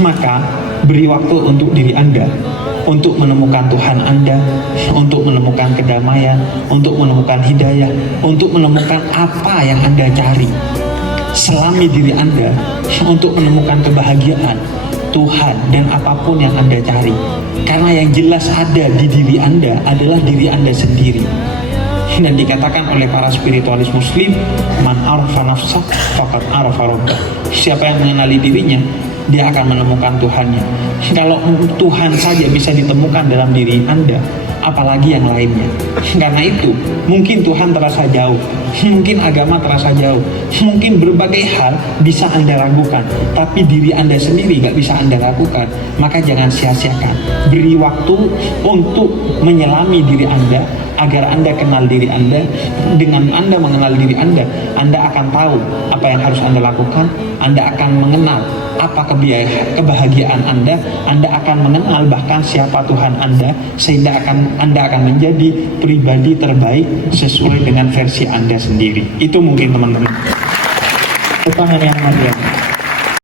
Maka beri waktu untuk diri Anda, untuk menemukan Tuhan Anda, untuk menemukan kedamaian, untuk menemukan hidayah, untuk menemukan apa yang Anda cari. Selami diri Anda untuk menemukan kebahagiaan, Tuhan, dan apapun yang Anda cari. Karena yang jelas ada di diri Anda adalah diri Anda sendiri. Dan dikatakan oleh para spiritualis muslim, man arafa nafsah faqad arafa rabbah. Siapa yang mengenali dirinya, dia akan menemukan Tuhannya. Kalau Tuhan saja bisa ditemukan dalam diri Anda, apalagi yang lainnya. Karena itu mungkin Tuhan terasa jauh, mungkin agama terasa jauh, mungkin berbagai hal bisa Anda ragukan, tapi diri Anda sendiri gak bisa Anda ragukan. Maka jangan sia-siakan, beri waktu untuk menyelami diri Anda agar Anda kenal diri Anda. Dengan Anda mengenal diri Anda akan tahu apa yang harus Anda lakukan. Anda akan mengenal apa kebahagiaan Anda akan mengenal bahkan siapa Tuhan Anda, sehingga Anda akan menjadi pribadi terbaik sesuai dengan versi Anda sendiri. Itu mungkin teman-teman. Tepuk tangan yang meriah.